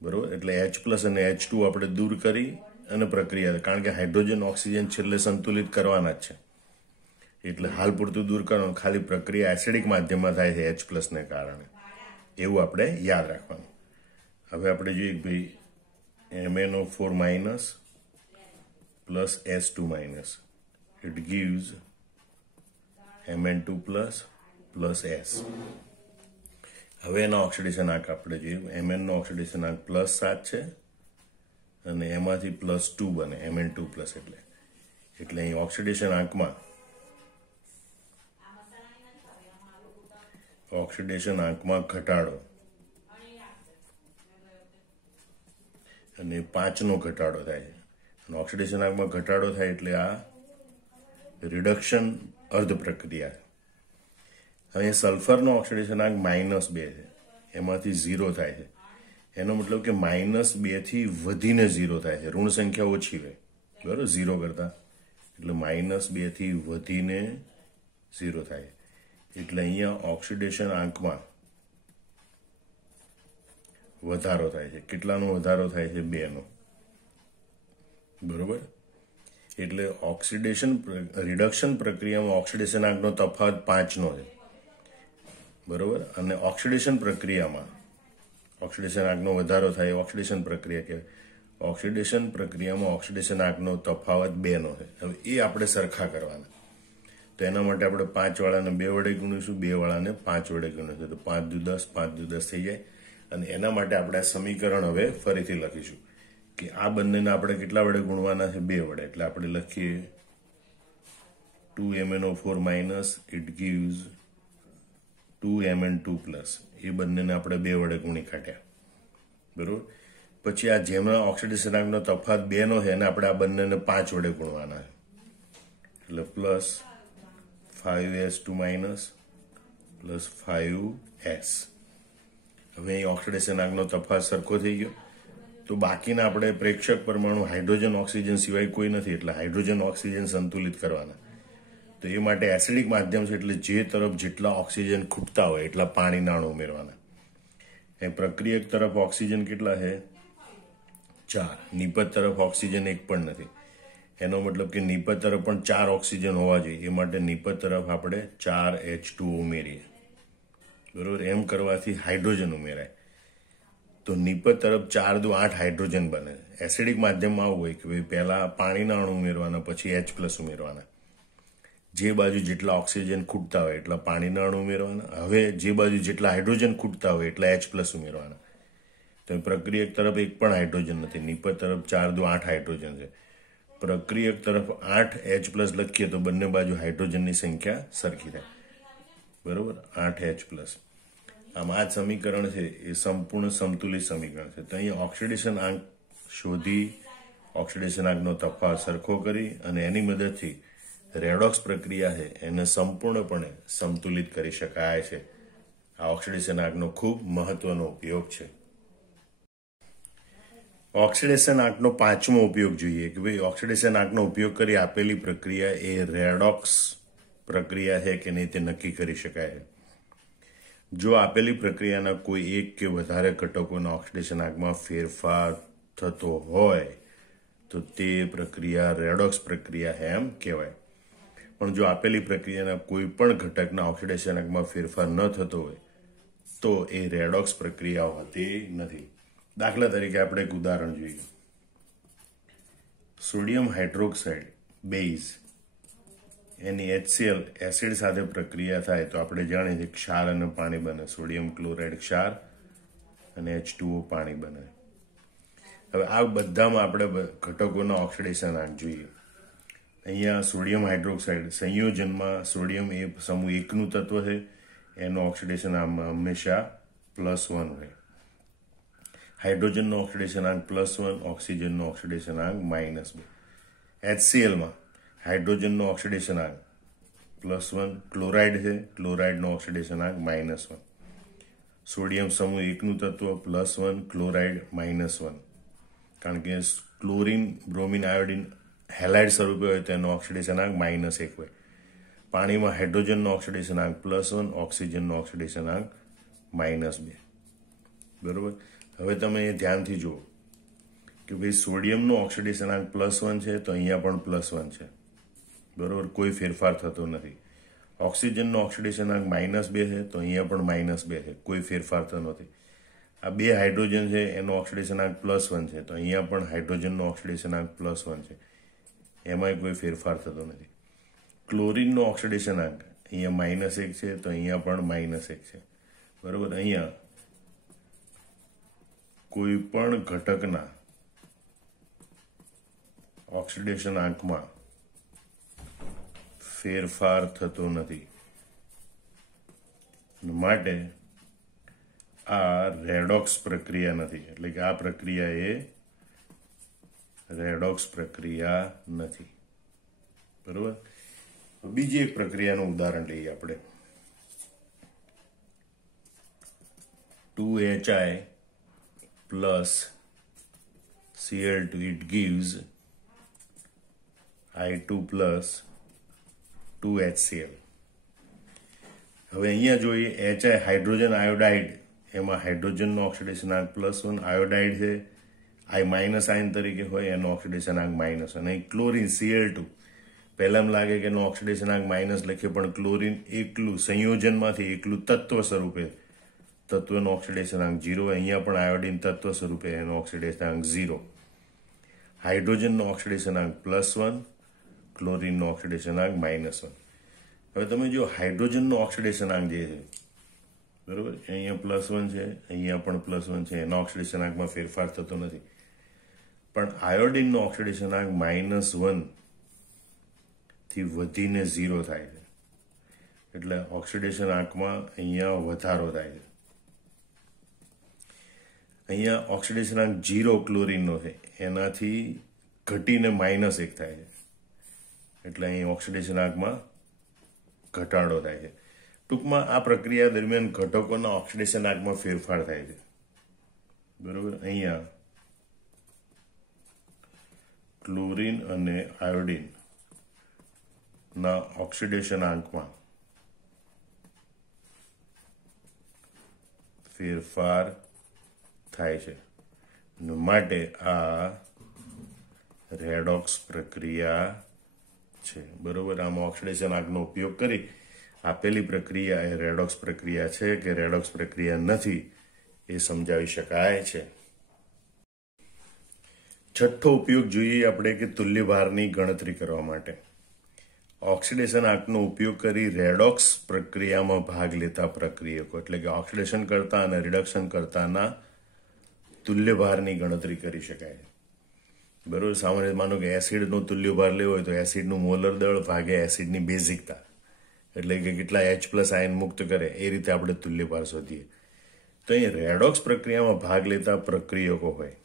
બરોબર, એટલે H+ અને H2 આપણે દૂર કરી અને પ્રક્રિયા, કારણ કે હાઇડ્રોજન ઓક્સિજન છેલ્લે સંતુલિત કરવાના જ છે એટલે હાલ પૂરતું દૂર કરવાનું. ખાલી પ્રક્રિયા એસિડિક માધ્યમમાં થાય છે H+ ને કારણે, એવું આપણે યાદ રાખવાનું. હવે આપણે જોઈએ ભાઈ MnO4- plus S2-, it gives Mn2+ plus S. હવે એના ઓક્સિડેશન આંક આપણે જોઈએ. Mn નો ઓક્સિડેશન આંક +7 છે અને એમાંથી +2 બને Mn2+, એટલે અહીં ઓક્સિડેશન આંકમાં ઘટાડો અને 5 નો ઘટાડો થાય છે. ઓક્સિડેશન આંકમાં ઘટાડો થાય એટલે આ રિડક્શન અર્ધ પ્રક્રિયા. હવે સલ્ફરનો ઓક્સિડેશન આંક -2 છે, એમાંથી 0 થાય છે. એનો મતલબ કે -2 થી વધીને 0 થાય છે. ઋણ સંખ્યા ઓછી હોય, બરોબર, 0 કરતા, એટલે -2 થી વધીને 0 થાય. એટલે અહીંયા ઓક્સિડેશન આંકમાં વધારો થાય છે. કેટલાનો વધારો થાય છે? 2 નો. બરોબર, એટલે ઓક્સિડેશન રિડક્શન પ્રક્રિયામાં ઓક્સિડેશન આંકનો તફાવત 5 નો છે. બરોબર, અને ઓક્સિડેશન પ્રક્રિયામાં ઓક્સિડેશન આંકનો વધારો થાય ઓક્સિડેશન પ્રક્રિયા કહેવાય. ઓક્સિડેશન પ્રક્રિયામાં ઓક્સિડેશન આંકનો તફાવત 2 નો છે. હવે એ આપણે સરખા કરવાના. તો એના માટે આપણે 5 વાળાને 2 વડે ગુણીશું, 2 વાળાને 5 વડે ગુણીશું, તો 5 દુ 10, 5 દુ 10 થઈ જાય. અને એના માટે આપણે આ સમીકરણ હવે ફરીથી લખીશું કે આ બંનેને આપણે કેટલા વડે ગુણવાના છે? 2 વડે. એટલે આપણે લખીએ 2 MnO4- it gives 2 Mn2+. એ બંનેને આપણે 2 વડે ગુણી કાઢ્યા. બરોબર, પછી આ જેમાં ઓક્સિડેશન આંકનો તફાવત 2 નો છે એને આપણે આ બંનેને 5 વડે ગુણવાના છે. એટલે +5S2- +5S. હવે અહીં ઓક્સિડેશન આંકનો તફાવત સરખો થઈ ગયો. તો બાકીના આપણે પ્રેક્ષક પરમાણુ હાઇડ્રોજન ઓક્સિજન સિવાય કોઈ નથી, એટલે હાઇડ્રોજન ઓક્સિજન સંતુલિત કરવાના. તો એ માટે એસિડિક માધ્યમ છે એટલે જે તરફ જેટલા ઓક્સિજન ખૂટતા હોય એટલા પાણીના અણુ ઉમેરવાના. એ પ્રક્રિયક તરફ ઓક્સિજન કેટલા છે? 4. નિપજ તરફ ઓક્સિજન એક પણ નથી. એનો મતલબ કે નિપજ તરફ પણ 4 ઓક્સિજન હોવા જોઈએ. એ માટે નિપજ તરફ આપણે 4 H2O ઉમેરીએ. બરોબર? એમ કરવાથી હાઇડ્રોજન ઉમેરાય. તો નિપજ તરફ 4 દુ 8 હાઇડ્રોજન બને. એસિડિક માધ્યમમાં આવું હોય કે ભાઈ પહેલા પાણીના અણુ ઉમેરવાના, પછી H+ ઉમેરવાના. જે બાજુ જેટલા ઓક્સિજન ખૂટતા હોય એટલા પાણીના અણુ ઉમેરવાના. હવે જે બાજુ જેટલા હાઇડ્રોજન ખૂટતા હોય એટલા H+ ઉમેરવાના. તો પ્રક્રિયક તરફ એક પણ હાઇડ્રોજન નથી. નિપજ તરફ 4 દુ 8 હાઇડ્રોજન છે. પ્રક્રિયક તરફ 8 H+ લખીએ તો બંને બાજુ હાઇડ્રોજનની સંખ્યા સરખી થાય. બરોબર? 8 H+. આમ આ સમીકરણ છે એ સંપૂર્ણ સમતુલિત સમીકરણ છે. તો અહીંયા ઓક્સિડેશન આંક શોધી, ઓક્સિડેશન આંકનો તફાવત સરખો કરી અને એની મદદથી રેડોક્સ પ્રક્રિયા છે એને સંપૂર્ણપણે સંતુલિત કરી શકાય છે. આ ઓક્સિડેશન આંકનો ખૂબ મહત્વનો ઉપયોગ છે. ઓક્સિડેશન આંકનો 5મો ઉપયોગ જોઈએ કે ભાઈ ઓક્સિડેશન આંકનો ઉપયોગ કરી આપેલી પ્રક્રિયા એ રેડોક્સ પ્રક્રિયા છે કે નહીં તે નક્કી કરી શકાય છે. જો આપેલી પ્રક્રિયાના કોઈ એક કે વધારે ઘટકોના ઓક્સિડેશન આંકમાં ફેરફાર થતો હોય તો તે પ્રક્રિયા રેડોક્સ પ્રક્રિયા છે એમ કહેવાય. પણ જો આપેલી પ્રક્રિયાના કોઈ પણ ઘટકના ઓક્સિડેશન આંકમાં ફેરફાર ન થતો હોય તો એ રેડોક્સ પ્રક્રિયા હોતી નથી. દાખલા તરીકે આપણે એક ઉદાહરણ જોઈએ. સોડિયમ હાઇડ્રોક્સાઇડ બેઝ એની HCl એસિડ સાથે પ્રક્રિયા થાય તો આપણે જાણીએ છીએ ક્ષાર અને પાણી બને. સોડિયમ ક્લોરાઇડ ક્ષાર અને H2O પાણી બને. હવે આ બધામાં આપણે ઘટકોના ઓક્સિડેશન આંક જોઈએ. અહીંયા સોડિયમ હાઇડ્રોક્સાઇડ સંયોજનમાં સોડિયમ એ સમૂહ 1નું તત્વ છે. એનો ઓક્સિડેશન આંક હંમેશા +1 હોય. હાઇડ્રોજનનો ઓક્સિડેશન આંક +1, ઓક્સિજનનો ઓક્સિડેશન આંક -2. HClમાં હાઇડ્રોજનનો ઓક્સિડેશન આંક +1, ક્લોરાઇડ છે, ક્લોરાઇડનો ઓક્સિડેશન આંક -1. સોડિયમ સમૂહ 1નું તત્વ +1, ક્લોરાઇડ -1. કારણ કે ક્લોરીન, બ્રોમિન, આયોડિન હેલાઇડ સ્વરૂપે હોય તો એનો ઓક્સિડેશન આંક -1 હોય. પાણીમાં હાઇડ્રોજનનો ઓક્સિડેશન આંક +1, ઓક્સિજનનો ઓક્સિડેશન આંક -2. બરોબર? હવે તમે એ ધ્યાનથી જુઓ કે ભાઈ સોડિયમનો ઓક્સિડેશન આંક +1 છે તો અહીંયા પણ +1 છે. બરોબર? કોઈ ફેરફાર થતો નથી. ઓક્સિજનનો ઓક્સિડેશન આંક -2 છે તો અહીંયા પણ -2 છે. કોઈ ફેરફાર થતો નથી. આ બે હાઇડ્રોજન છે એનો ઓક્સિડેશન આંક +1 છે તો અહીંયા પણ હાઇડ્રોજનનો ઓક્સિડેશન આંક +1 છે. એમાંય કોઈ ફેરફાર થતો નથી. ક્લોરીનનો ઓક્સિડેશન આંક અહીંયા -1 છે તો અહીંયા પણ -1 છે. બરોબર? અહીંયા કોઈ પણ ઘટકના ઓક્સિડેશન આંકમાં ફેરફાર થતો નથી. માટે આ રેડોક્સ પ્રક્રિયા નથી. એટલે કે આ પ્રક્રિયા એ રેડોક્સ પ્રક્રિયા નથી. બરોબર? બીજી એક પ્રક્રિયાનું ઉદાહરણ લઈએ આપણે. 2HI plus Cl2, it gives I2 plus 2HCl. હવે અહીંયા જોઈએ HI હાઇડ્રોજન આયોડાઇડ, એમાં હાઇડ્રોજનનો ઓક્સિડેશન આંક +1, આયોડાઇડ છે I- આયન તરીકે હોય એનો ઓક્સિડેશન આંક -1. અને ક્લોરીન Cl2 પહેલામાં લાગે કે એનો ઓક્સિડેશન આંક માઇનસ લખીએ પણ ક્લોરીન એકલું સંયોજનમાંથી એકલું તત્વ સ્વરૂપે તત્વનો ઓક્સિડેશન આંક 0. અહીંયા પણ આયોડીન તત્વ સ્વરૂપે એનો ઓક્સિડેશન આંક 0. હાઇડ્રોજનનો ઓક્સિડેશન આંક +1, ક્લોરીનનો ઓક્સિડેશન આંક -1. હવે તમે જો હાઇડ્રોજનનો ઓક્સિડેશન આંક જે છે, બરોબર, અહીંયા +1 છે, અહીંયા પણ +1 છે, એના ઓક્સિડેશન આંકમાં ફેરફાર થતો નથી. પણ આયોડીનનો ઓક્સિડેશન આંક -1 થી વધીને 0 થાય છે. એટલે ઓક્સિડેશન આંકમાં અહીંયા વધારો થાય છે. અહીંયા ઓક્સિડેશન આંક 0 ક્લોરીનનો છે, એનાથી ઘટીને -1 થાય છે. એટલે અહીં ઓક્સિડેશન આંકમાં ઘટાડો થાય છે. ટૂંકમાં આ પ્રક્રિયા દરમિયાન ઘટકોના ઓક્સિડેશન આંકમાં ફેરફાર થાય છે. બરોબર, અહીંયા ક્લોરીન અને આયોડીન ના ઓક્સિડેશનાંકમાં ફેરફાર થાય છે, માટે આ રેડોક્સ પ્રક્રિયા છે. બરોબર, આમાં ઓક્સિડેશનાંકનો ઉપયોગ કરી આપેલી પ્રક્રિયા એ રેડોક્સ પ્રક્રિયા છે કે રેડોક્સ પ્રક્રિયા નથી એ સમજાવી શકાય છે. છઠ્ઠો ઉપયોગ જોઈએ આપણે કે તુલ્ય ભારની ગણતરી કરવા માટે. ઓક્સિડેશનાંકનો ઉપયોગ કરી રેડોક્સ પ્રક્રિયામાં ભાગ લેતા પ્રક્રિયકો એટલે કે ઓક્સિડેશન કરતા અને રિડક્શન કરતાના તુલ્ય ભારની ગણતરી કરી શકાય. બરોબર, સામાન્ય માનો કે એસિડનો તુલ્ય ભાર લેવો હોય તો એસિડનું મોલર દળ ભાગે એસિડની બેઝિકતા એટલે કે કેટલા H+ આયન મુક્ત કરે એ રીતે આપણે તુલ્ય ભાર શોધીએ. તો અહીં રેડોક્સ પ્રક્રિયામાં ભાગ લેતા પ્રક્રિયકો હોય,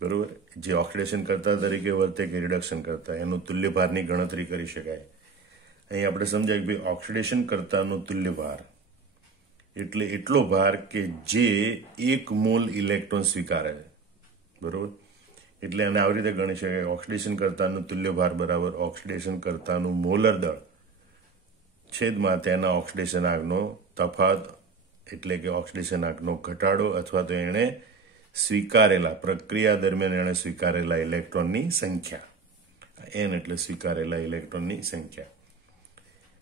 બરોબર, જે ઓક્સિડેશન કરતા તરીકે વર્તે કે રિડક્શન કરતા, એનું તુલ્ય ભારની ગણતરી કરી શકાય. અહીં આપણે સમજાય કે ભાઈ ઓક્સિડેશન કરતાનો તુલ્ય ભાર એટલે એટલો ભાર કે જે 1 મોલ ઇલેક્ટ્રોન સ્વીકારે છે. બરોબર, એટલે આને આવી રીતે ગણી શકાય. ઓક્સિડેશન કરતાનું તુલ્ય ભાર બરાબર ઓક્સિડેશન કરતાનું મોલર દળ છેદમાં તેના ઓક્સિડેશનાંકનો તફાવત એટલે કે ઓક્સિડેશનાંકનો ઘટાડો અથવા તો એણે સ્વીકારેલા પ્રક્રિયા દરમિયાન એણે સ્વીકારેલા ઇલેક્ટ્રોનની સંખ્યા. એન એટલે સ્વીકારેલા ઇલેક્ટ્રોનની સંખ્યા.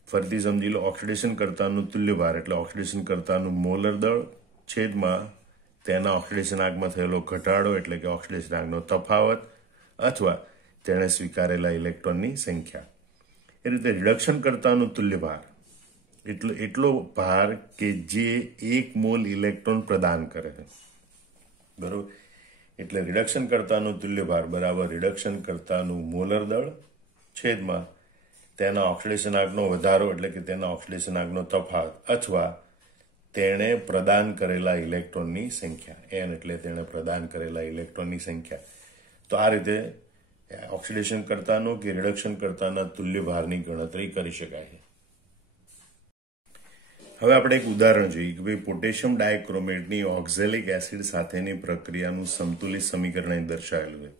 ફરીથી સમજી લો, ઓક્સિડેશન કરતાનું તુલ્ય ભાર એટલે ઓક્સિડેશન કરતાનું મોલર દળ છેદમાં તેના ઓક્સિડેશનાંકમાં થયેલો ઘટાડો એટલે કે ઓક્સિડેશનાંકનો તફાવત અથવા તેણે સ્વીકારેલા ઇલેક્ટ્રોનની સંખ્યા. એ રીતે રિડક્શન કરતાનું તુલ્ય ભાર એટલો ભાર કે જે 1 મોલ ઇલેક્ટ્રોન પ્રદાન કરે છે. બરોબર, એટલે રિડક્શન કરતાનું તુલ્ય ભાર બરાબર રિડક્શન કરતાનું મોલર દળ છેદમાં તેના ઓક્સિડેશનાંકનો વધારો એટલે કે તેના ઓક્સિડેશનાંકનો તફાવત અથવા તેણે પ્રદાન કરેલા ઇલેક્ટ્રોનની સંખ્યા. એન એટલે તેણે પ્રદાન કરેલા ઇલેક્ટ્રોનની સંખ્યા. તો આ રીતે ઓક્સિડેશન કરતાનો કે રિડક્શન કરતાના તુલ્ય ભારની ગણતરી કરી શકાય છે. હવે આપણે એક ઉદાહરણ જોઈએ કે ભાઈ પોટેશિયમ ડાયક્રોમેટની ઓક્ઝેલિક એસિડ સાથેની પ્રક્રિયાનું સંતુલિત સમીકરણ અહીં દર્શાવેલું છે.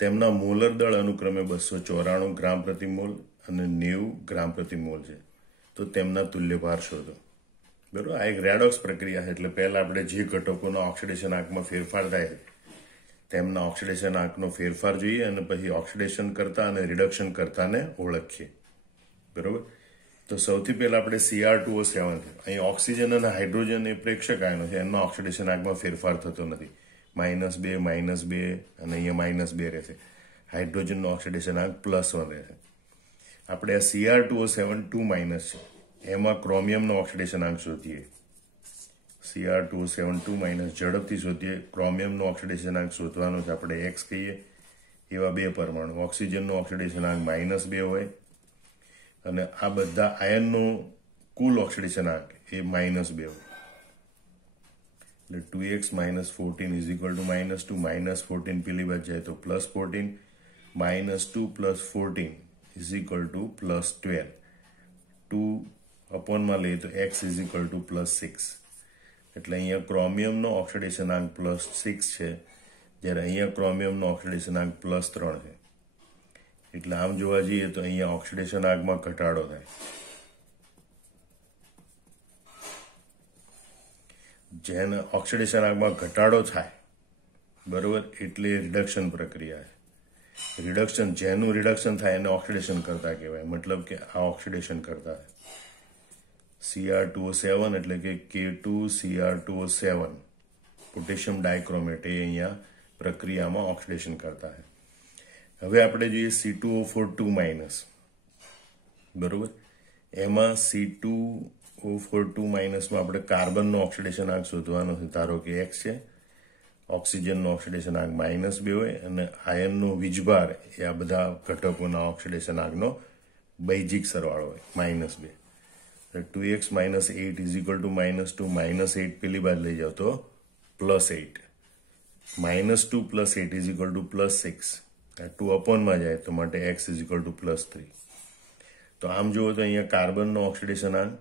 તેમના મોલર દળ અનુક્રમે 294 ગ્રામ પ્રતિ મોલ અને 90 ગ્રામ પ્રતિ મોલ છે. તો તેમના તુલ્ય ભાર શોધો. બરોબર, આ એક રેડોક્સ પ્રક્રિયા છે એટલે પહેલા આપણે જે ઘટકોના ઓક્સિડેશનાંકમાં ફેરફાર થાય છે તેમના ઓક્સિડેશનાંકનો ફેરફાર જોઈએ અને પછી ઓક્સિડેશન કરતા અને રિડક્શન કરતાને ઓળખીએ. બરોબર, તો સૌથી પહેલા આપણે Cr2O7 છે. અહીં ઓક્સિજન અને હાઇડ્રોજન એ પ્રેક્ષક આયનો છે, એમના ઓક્સિડેશનાંકમાં ફેરફાર થતો નથી. -2 -2 અને અહીંયા -2 રહેશે. હાઇડ્રોજનનો ઓક્સિડેશનાંક +1 રહેશે. આપણે આ Cr2O7 2- છે એમાં ક્રોમિયમનો ઓક્સિડેશનાંક શોધીએ. Cr2O7 2- ઝડપથી શોધીએ. ક્રોમિયમનો ઓક્સિડેશનાંક શોધવાનો છે, આપણે X કહીએ. એવા 2 પરમાણુ, ઓક્સિજનનો ઓક્સિડેશનાંક -2 હોય અને આ બધા આયનનો કુલ ઓક્સિડેશનાંક એ -2 હોય. એટલે 2x - 14 = -2, -14 પેલી બાજુ જાય તો +14, -2 + 14 = +12. 2 અપોનમાં લઈએ તો x = +6. એટલે અહીંયા ક્રોમિયમનો ઓક્સિડેશનાંક +6 છે, જ્યારે અહીંયા ક્રોમિયમનો ઓક્સિડેશનાંક +3 છે. એટલે આમ જોવા જઈએ તો અહીંયા ઓક્સિડેશનાંકમાં ઘટાડો થાય. જેને ઓક્સિડેશનાંકમાં ઘટાડો થાય, બરોબર, એટલે રિડક્શન પ્રક્રિયા છે. રિડક્શન, જેનું રિડક્શન થાય એને ઓક્સિડેશન કરતા કહેવાય. મતલબ કે આ ઓક્સિડેશન કરતા Cr2O7 એટલે કે K2Cr2O7 પોટેશિયમ ડાયક્રોમેટ એ અહીંયા પ્રક્રિયામાં ઓક્સિડેશન કરતા છે. હવે આપણે જોઈએ C2O4 2-, બરોબર, એમાં C2O4 2- આપણે કાર્બનનો ઓક્સિડેશનાંક શોધવાનો છે. ધારો કે X છે, ઓક્સિજનનો ઓક્સિડેશનાંક -2 હોય અને આયનનો વીજભાર એ આ બધા ઘટકોના ઓક્સિડેશનાંકનો બૈજિક સરવાળો હોય -2. 2x - 8 = -2, -8 પેલી બાજુ લઈ જાઓ તો +8, -2 + 8 = +6. 2 અપોનમાં જાય તો માટે x = +3. તો આમ જુઓ તો અહીંયા કાર્બનનો ઓક્સિડેશનાંક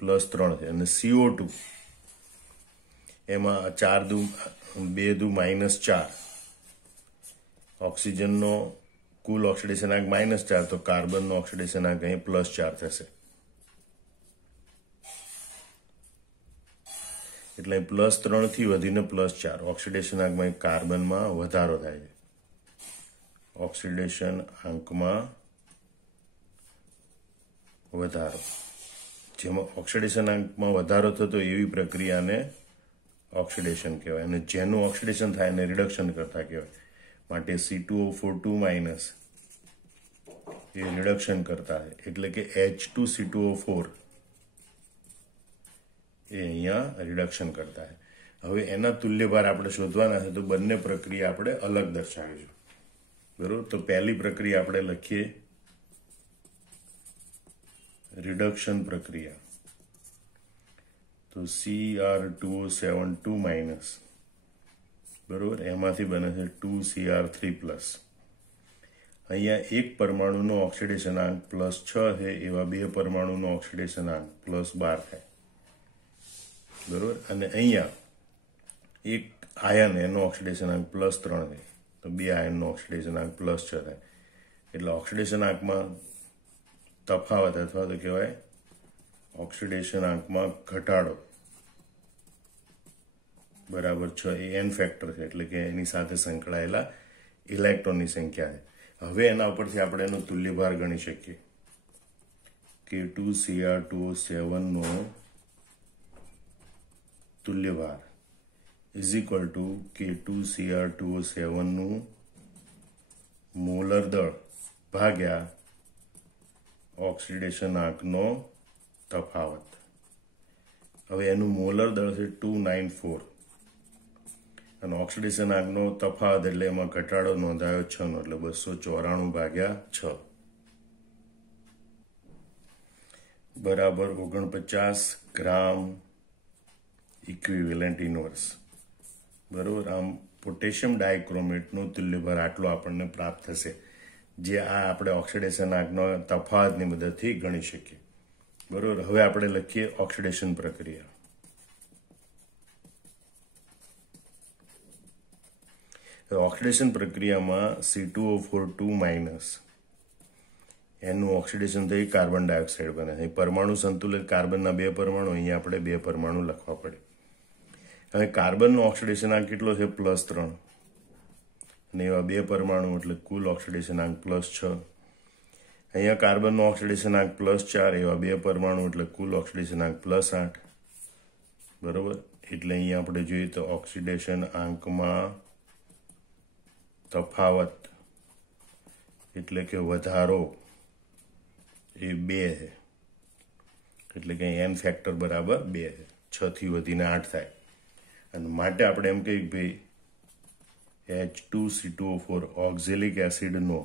+3 છે અને CO2 એમાં 4 × 2 = -4, ઓક્સિજનનો કુલ ઓક્સિડેશનાંક -4, તો કાર્બનનો ઓક્સિડેશનાંક અહીં +4 થશે. એટલે +3 થી વધીને +4 ઓક્સિડેશનાંકમાં કાર્બનમાં વધારો થાય છે. ઓક્સિડેશન આંકમાં વધારો, જેમાં ઓક્સિડેશન આંકમાં વધારો થતો એવી પ્રક્રિયાને ઓક્સિડેશન કહેવાય, અને જેનું ઓક્સિડેશન થાય એને રિડક્શન કરતા કહેવાય. માટે C2O4 એ રિડક્શન કરતા છે, એટલે કે H2C2O4 એ અહીંયા રિડક્શન કરતા છે. હવે એના તુલ્યભાર આપણે શોધવાના છે, તો બંને પ્રક્રિયા આપણે અલગ દર્શાવીશું. બરોબર, તો પહેલી પ્રક્રિયા આપણે લખીએ રિડક્શન પ્રક્રિયા. તો Cr2O7 બરોબર, એમાંથી બને છે 2Cr3+. અહીંયા એક પરમાણુનો ઓક્સિડેશનાંક +6 છે, એવા બે પરમાણુનો ઓક્સિડેશનાંક +12 થાય. બરોબર, અને અહીંયા એક આયન એનો ઓક્સિડેશનાંક +3 છે, તો બે આયનનો ઓક્સિડેશનાંક +6 થાય. એટલે ઓક્સિડેશનાંકમાં તફાવત અથવા તો કહેવાય ઓક્સિડેશનાંકમાં ઘટાડો બરાબર 6 એ n ફેક્ટર છે, એટલે કે એની સાથે સંકળાયેલા ઇલેક્ટ્રોનની સંખ્યા છે. હવે એના ઉપરથી આપણે એનો તુલ્યભાર ગણી શકીએ કે 2Cr2O7 નો તુલ્યભાર = K2Cr2O7 નું મોલર દળ ભાગ્યા ઓક્સિડેશનાંકનો તફાવત. હવે એનું મોલર દળ છે 294, અને ઓક્સિડેશનાંકનો તફાવત એટલે એમાં ઘટાડો નોંધાયો 6 નો, એટલે 294/6 બરાબર 49 ગ્રામ ઇક્વિવેલન્ટ ઇનવર્સ. બરોબર, આમ પોટેશિયમ ડાયક્રોમેટનો તુલ્યભાર આટલો આપણને પ્રાપ્ત થશે, જે આ આપણે ઓક્સિડેશનાંકનો તફાવતની મદદથી ગણી શકીએ. બરોબર, હવે આપણે લખીએ ઓક્સિડેશન પ્રક્રિયા. ઓક્સિડેશન પ્રક્રિયામાં C2O4 એનું ઓક્સિડેશન થઈ કાર્બન ડાયોક્સાઇડ બને છે. પરમાણુ સંતુલિત કાર્બનના બે પરમાણુ, અહીંયા આપણે બે પરમાણુ લખવા પડે. હવે કાર્બનનો ઓક્સિડેશનાંક કેટલો છે? +3, અને એવા બે પરમાણુ એટલે કુલ ઓક્સિડેશનાંક +6. અહીંયા કાર્બનનો ઓક્સિડેશનાંક +4, એવા બે પરમાણુ એટલે કુલ ઓક્સિડેશનાંક +8. બરોબર, એટલે અહીંયા આપણે જોઈએ તો ઓક્સિડેશન આંકમાં તફાવત એટલે કે વધારો એ 2 છે, એટલે કે n ફેક્ટર બરાબર 2 છે. 6 થી વધીને 8 થાય, અને માટે આપણે એમ કહીએ ભાઈ H2C2O4 ઓક્ઝેલિક એસિડનો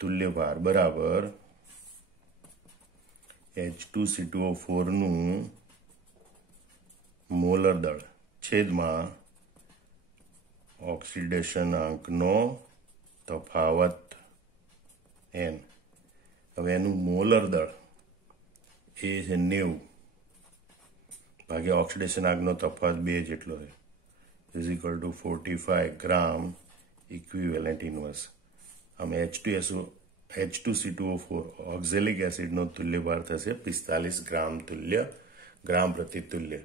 તુલ્યભાર બરાબર H2C2O4 નું મોલર દળ છેદમાં ઓક્સિડેશનાંકનો તફાવત n. હવે એનું મોલર દળ એ છે 90 ભાગ્યા ઓક્સિડેશનાંકનો તફાવત 2 જેટલો છે, = 45 ગ્રામ ઇક્વિવેલન્ટ ઇનવર્સ. આમ H2C2O4 ઓક્ઝેલિક એસિડનો તુલ્યભાર થશે 45 ગ્રામ પ્રતિ તુલ્ય.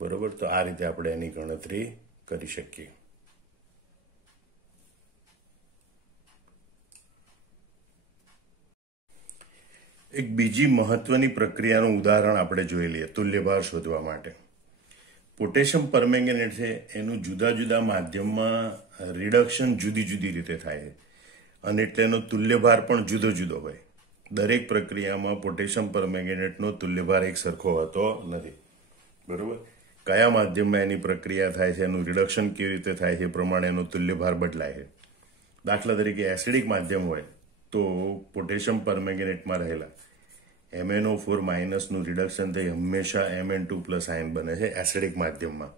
બરોબર, તો આ રીતે આપણે એની ગણતરી કરી શકીએ. એક બીજી મહત્વની પ્રક્રિયાનું ઉદાહરણ આપણે જોઈ લઈએ તુલ્યભાર શોધવા માટે. પોટેશિયમ પરમેંગેનેટ છે, એનું જુદા જુદા માધ્યમમાં રિડક્શન જુદી જુદી રીતે થાય છે, અને એટલે એનો તુલ્યભાર પણ જુદો જુદો હોય. દરેક પ્રક્રિયામાં પોટેશિયમ પરમેંગેનેટનો તુલ્યભાર એક સરખો હોતો નથી. બરોબર, કયા માધ્યમમાં એની પ્રક્રિયા થાય છે, એનું રિડક્શન કેવી રીતે થાય છે, એ પ્રમાણે એનો તુલ્યભાર બદલાય છે. દાખલા તરીકે એસિડિક માધ્યમ હોય તો પોટેશિયમ પરમેંગેનેટમાં રહેલા MnO4- નું રિડક્શન થઈ હંમેશા Mn2+ આયન બને છે એસિડિક માધ્યમમાં.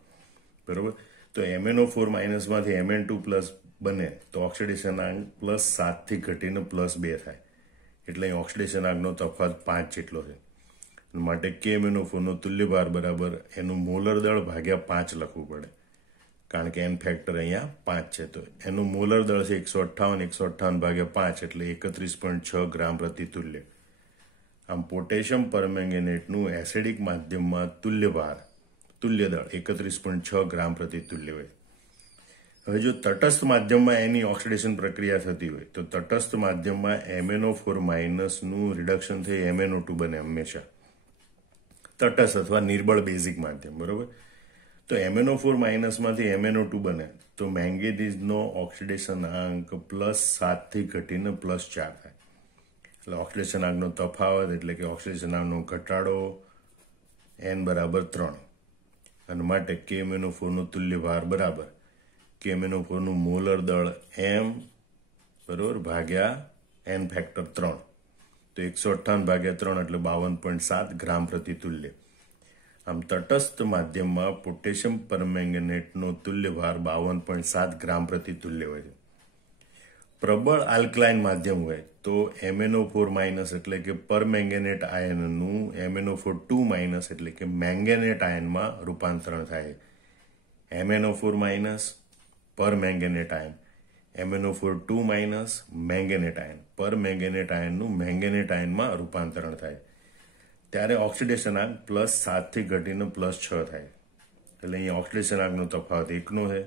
બરોબર, તો MnO4- માંથી Mn2+ બને તો ઓક્સિડેશનાંક +7 થી ઘટીને +2 થાય, એટલે અહીં ઓક્સિડેશનાંકનો તફાવત 5 જેટલો છે. માટે KMnO4 નો તુલ્યભાર બરાબર એનું મોલર દળ ભાગ્યા 5 લખવું પડે. કારણ કે એન ફેક્ટર અહીંયા 5 છે. તો એનું મોલર દળ છે 158 ભાગ્યા 5 એટલે 31.6 ગ્રામ પ્રતિ તુલ્ય. આમ પોટેશિયમ પરમેંગેનેટનું એસિડિક માધ્યમમાં તુલ્ય દળ 31.6 ગ્રામ પ્રતિ તુલ્ય હોય. હવે જો તટસ્થ માધ્યમમાં એની ઓક્સિડેશન પ્રક્રિયા થતી હોય તો તટસ્થ માધ્યમમાં MnO4- નું રિડક્શન થઈ MnO2 બને હંમેશા, તટસ્થ અથવા નિર્બળ બેઝિક માધ્યમ, બરોબર. તો MnO4- માંથી MnO2 બને તો મેંગેનીઝનો ઓક્સિડેશનાંક +7 થી ઘટીને +4 થાય. એટલે ઓક્સિડેશનાંકનો તફાવત એટલે કે ઓક્સિડેશનાંકનો ઘટાડો n બરાબર 3, અને માટે KMnO4 નું તુલ્ય ભાર બરાબર KMnO4 નું મોલર દળ m બરોબર ભાગ્યા n ફેક્ટર 3. તો 158 ભાગ્યા 3 એટલે 52.7 ગ્રામ પ્રતિ તુલ્ય. આમ તટસ્થ માધ્યમમાં પોટેશિયમ પરમેંગેનેટનો તુલ્ય ભાર 52.7 ગ્રામ પ્રતિ તુલ્ય હોય છે. પ્રબળ આલ્કલાઇન માધ્યમ હોય તો MnO4- એટલે કે પરમેંગેનેટ આયનનું MnO4- એટલે કે મેંગેનેટ આયનમાં રૂપાંતરણ થાય. MnO4- પરમેંગેનેટ આયન, MnO4- મેંગેનેટ આયન, પરમેંગેનેટ આયનનું મેંગેનેટ આયનમાં રૂપાંતરણ થાય ત્યારે ઓક્સિડેશનાંક +7 થી ઘટીને +6 થાય. એટલે અહીંયા ઓક્સિડેશનાંકનો તફાવત 1 છે,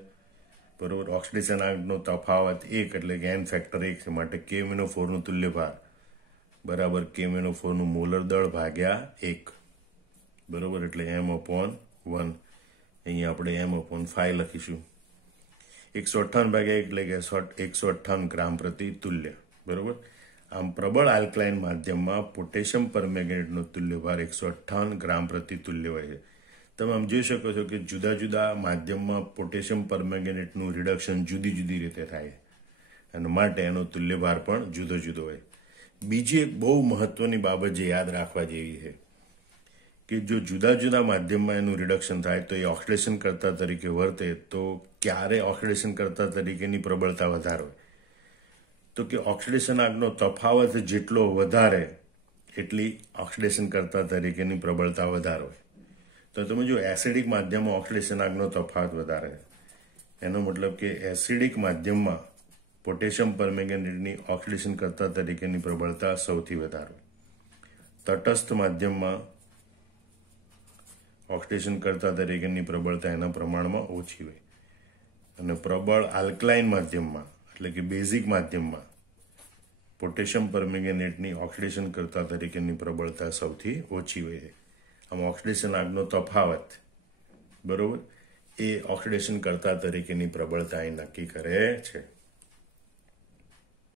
બરોબર. ઓક્સિડેશનાંકનો તફાવત 1 એટલે કે n ફેક્ટર 1 છે, માટે KMnO4 નું તુલ્ય ભાર બરાબર KMnO4 નું મોલર દળ ભાગ્યા 1, બરોબર. એટલે m/1. અહીંયા આપણે m/5 લખીશું. 158 ભાગ્યા 1 એટલે કે 158 ગ્રામ પ્રતિ તુલ્ય, બરોબર. આમ પ્રબળ આલ્કલાઇન માધ્યમમાં પોટેશિયમ પરમેંગેનેટનો તુલ્ય ભાર 158 ગ્રામ પ્રતિ તુલ્ય હોય છે. તમે આમ જોઈ શકો છો કે જુદા જુદા માધ્યમમાં પોટેશિયમ પરમેંગેનેટનું રિડક્શન જુદી જુદી રીતે થાય, અને માટે એનો તુલ્ય ભાર પણ જુદો જુદો હોય. બીજી એક બહુ મહત્વની બાબત જે યાદ રાખવા જેવી છે કે જો જુદા જુદા માધ્યમમાં એનું રિડક્શન થાય તો એ ઓક્સિડેશન કર્તા તરીકે વર્તે તો ક્યારે ઓક્સિડેશન કર્તા તરીકેની પ્રબળતા વધારે હોય? તો કે ઓક્સિડેશનાંકનો તફાવત જેટલો વધારે એટલી ઓક્સિડેશન કર્તા તરીકેની પ્રબળતા વધારે હોય. તો તમે જો એસિડિક માધ્યમમાં ઓક્સિડેશનાંકનો તફાવત વધારે, એનો મતલબ કે એસિડિક માધ્યમમાં પોટેશિયમ પરમેંગેનેટની ઓક્સિડેશન કર્તા તરીકેની પ્રબળતા સૌથી વધારે હોય. તટસ્થ માધ્યમમાં ઓક્સિડેશન કરતા તરીકેની પ્રબળતા એના પ્રમાણમાં ઓછી હોય, અને પ્રબળ આલ્કલાઇન માધ્યમમાં એટલે કે બેઝિક માધ્યમમાં પોટેશિયમ પરમેંગેનેટની ઓક્સિડેશન કરતા તરીકેની પ્રબળતા સૌથી ઓછી હોય છે. આમ ઓક્સિડેશનાંકનો તફાવત, બરોબર, એ ઓક્સિડેશન કરતા તરીકેની પ્રબળતા એ નક્કી કરે છે.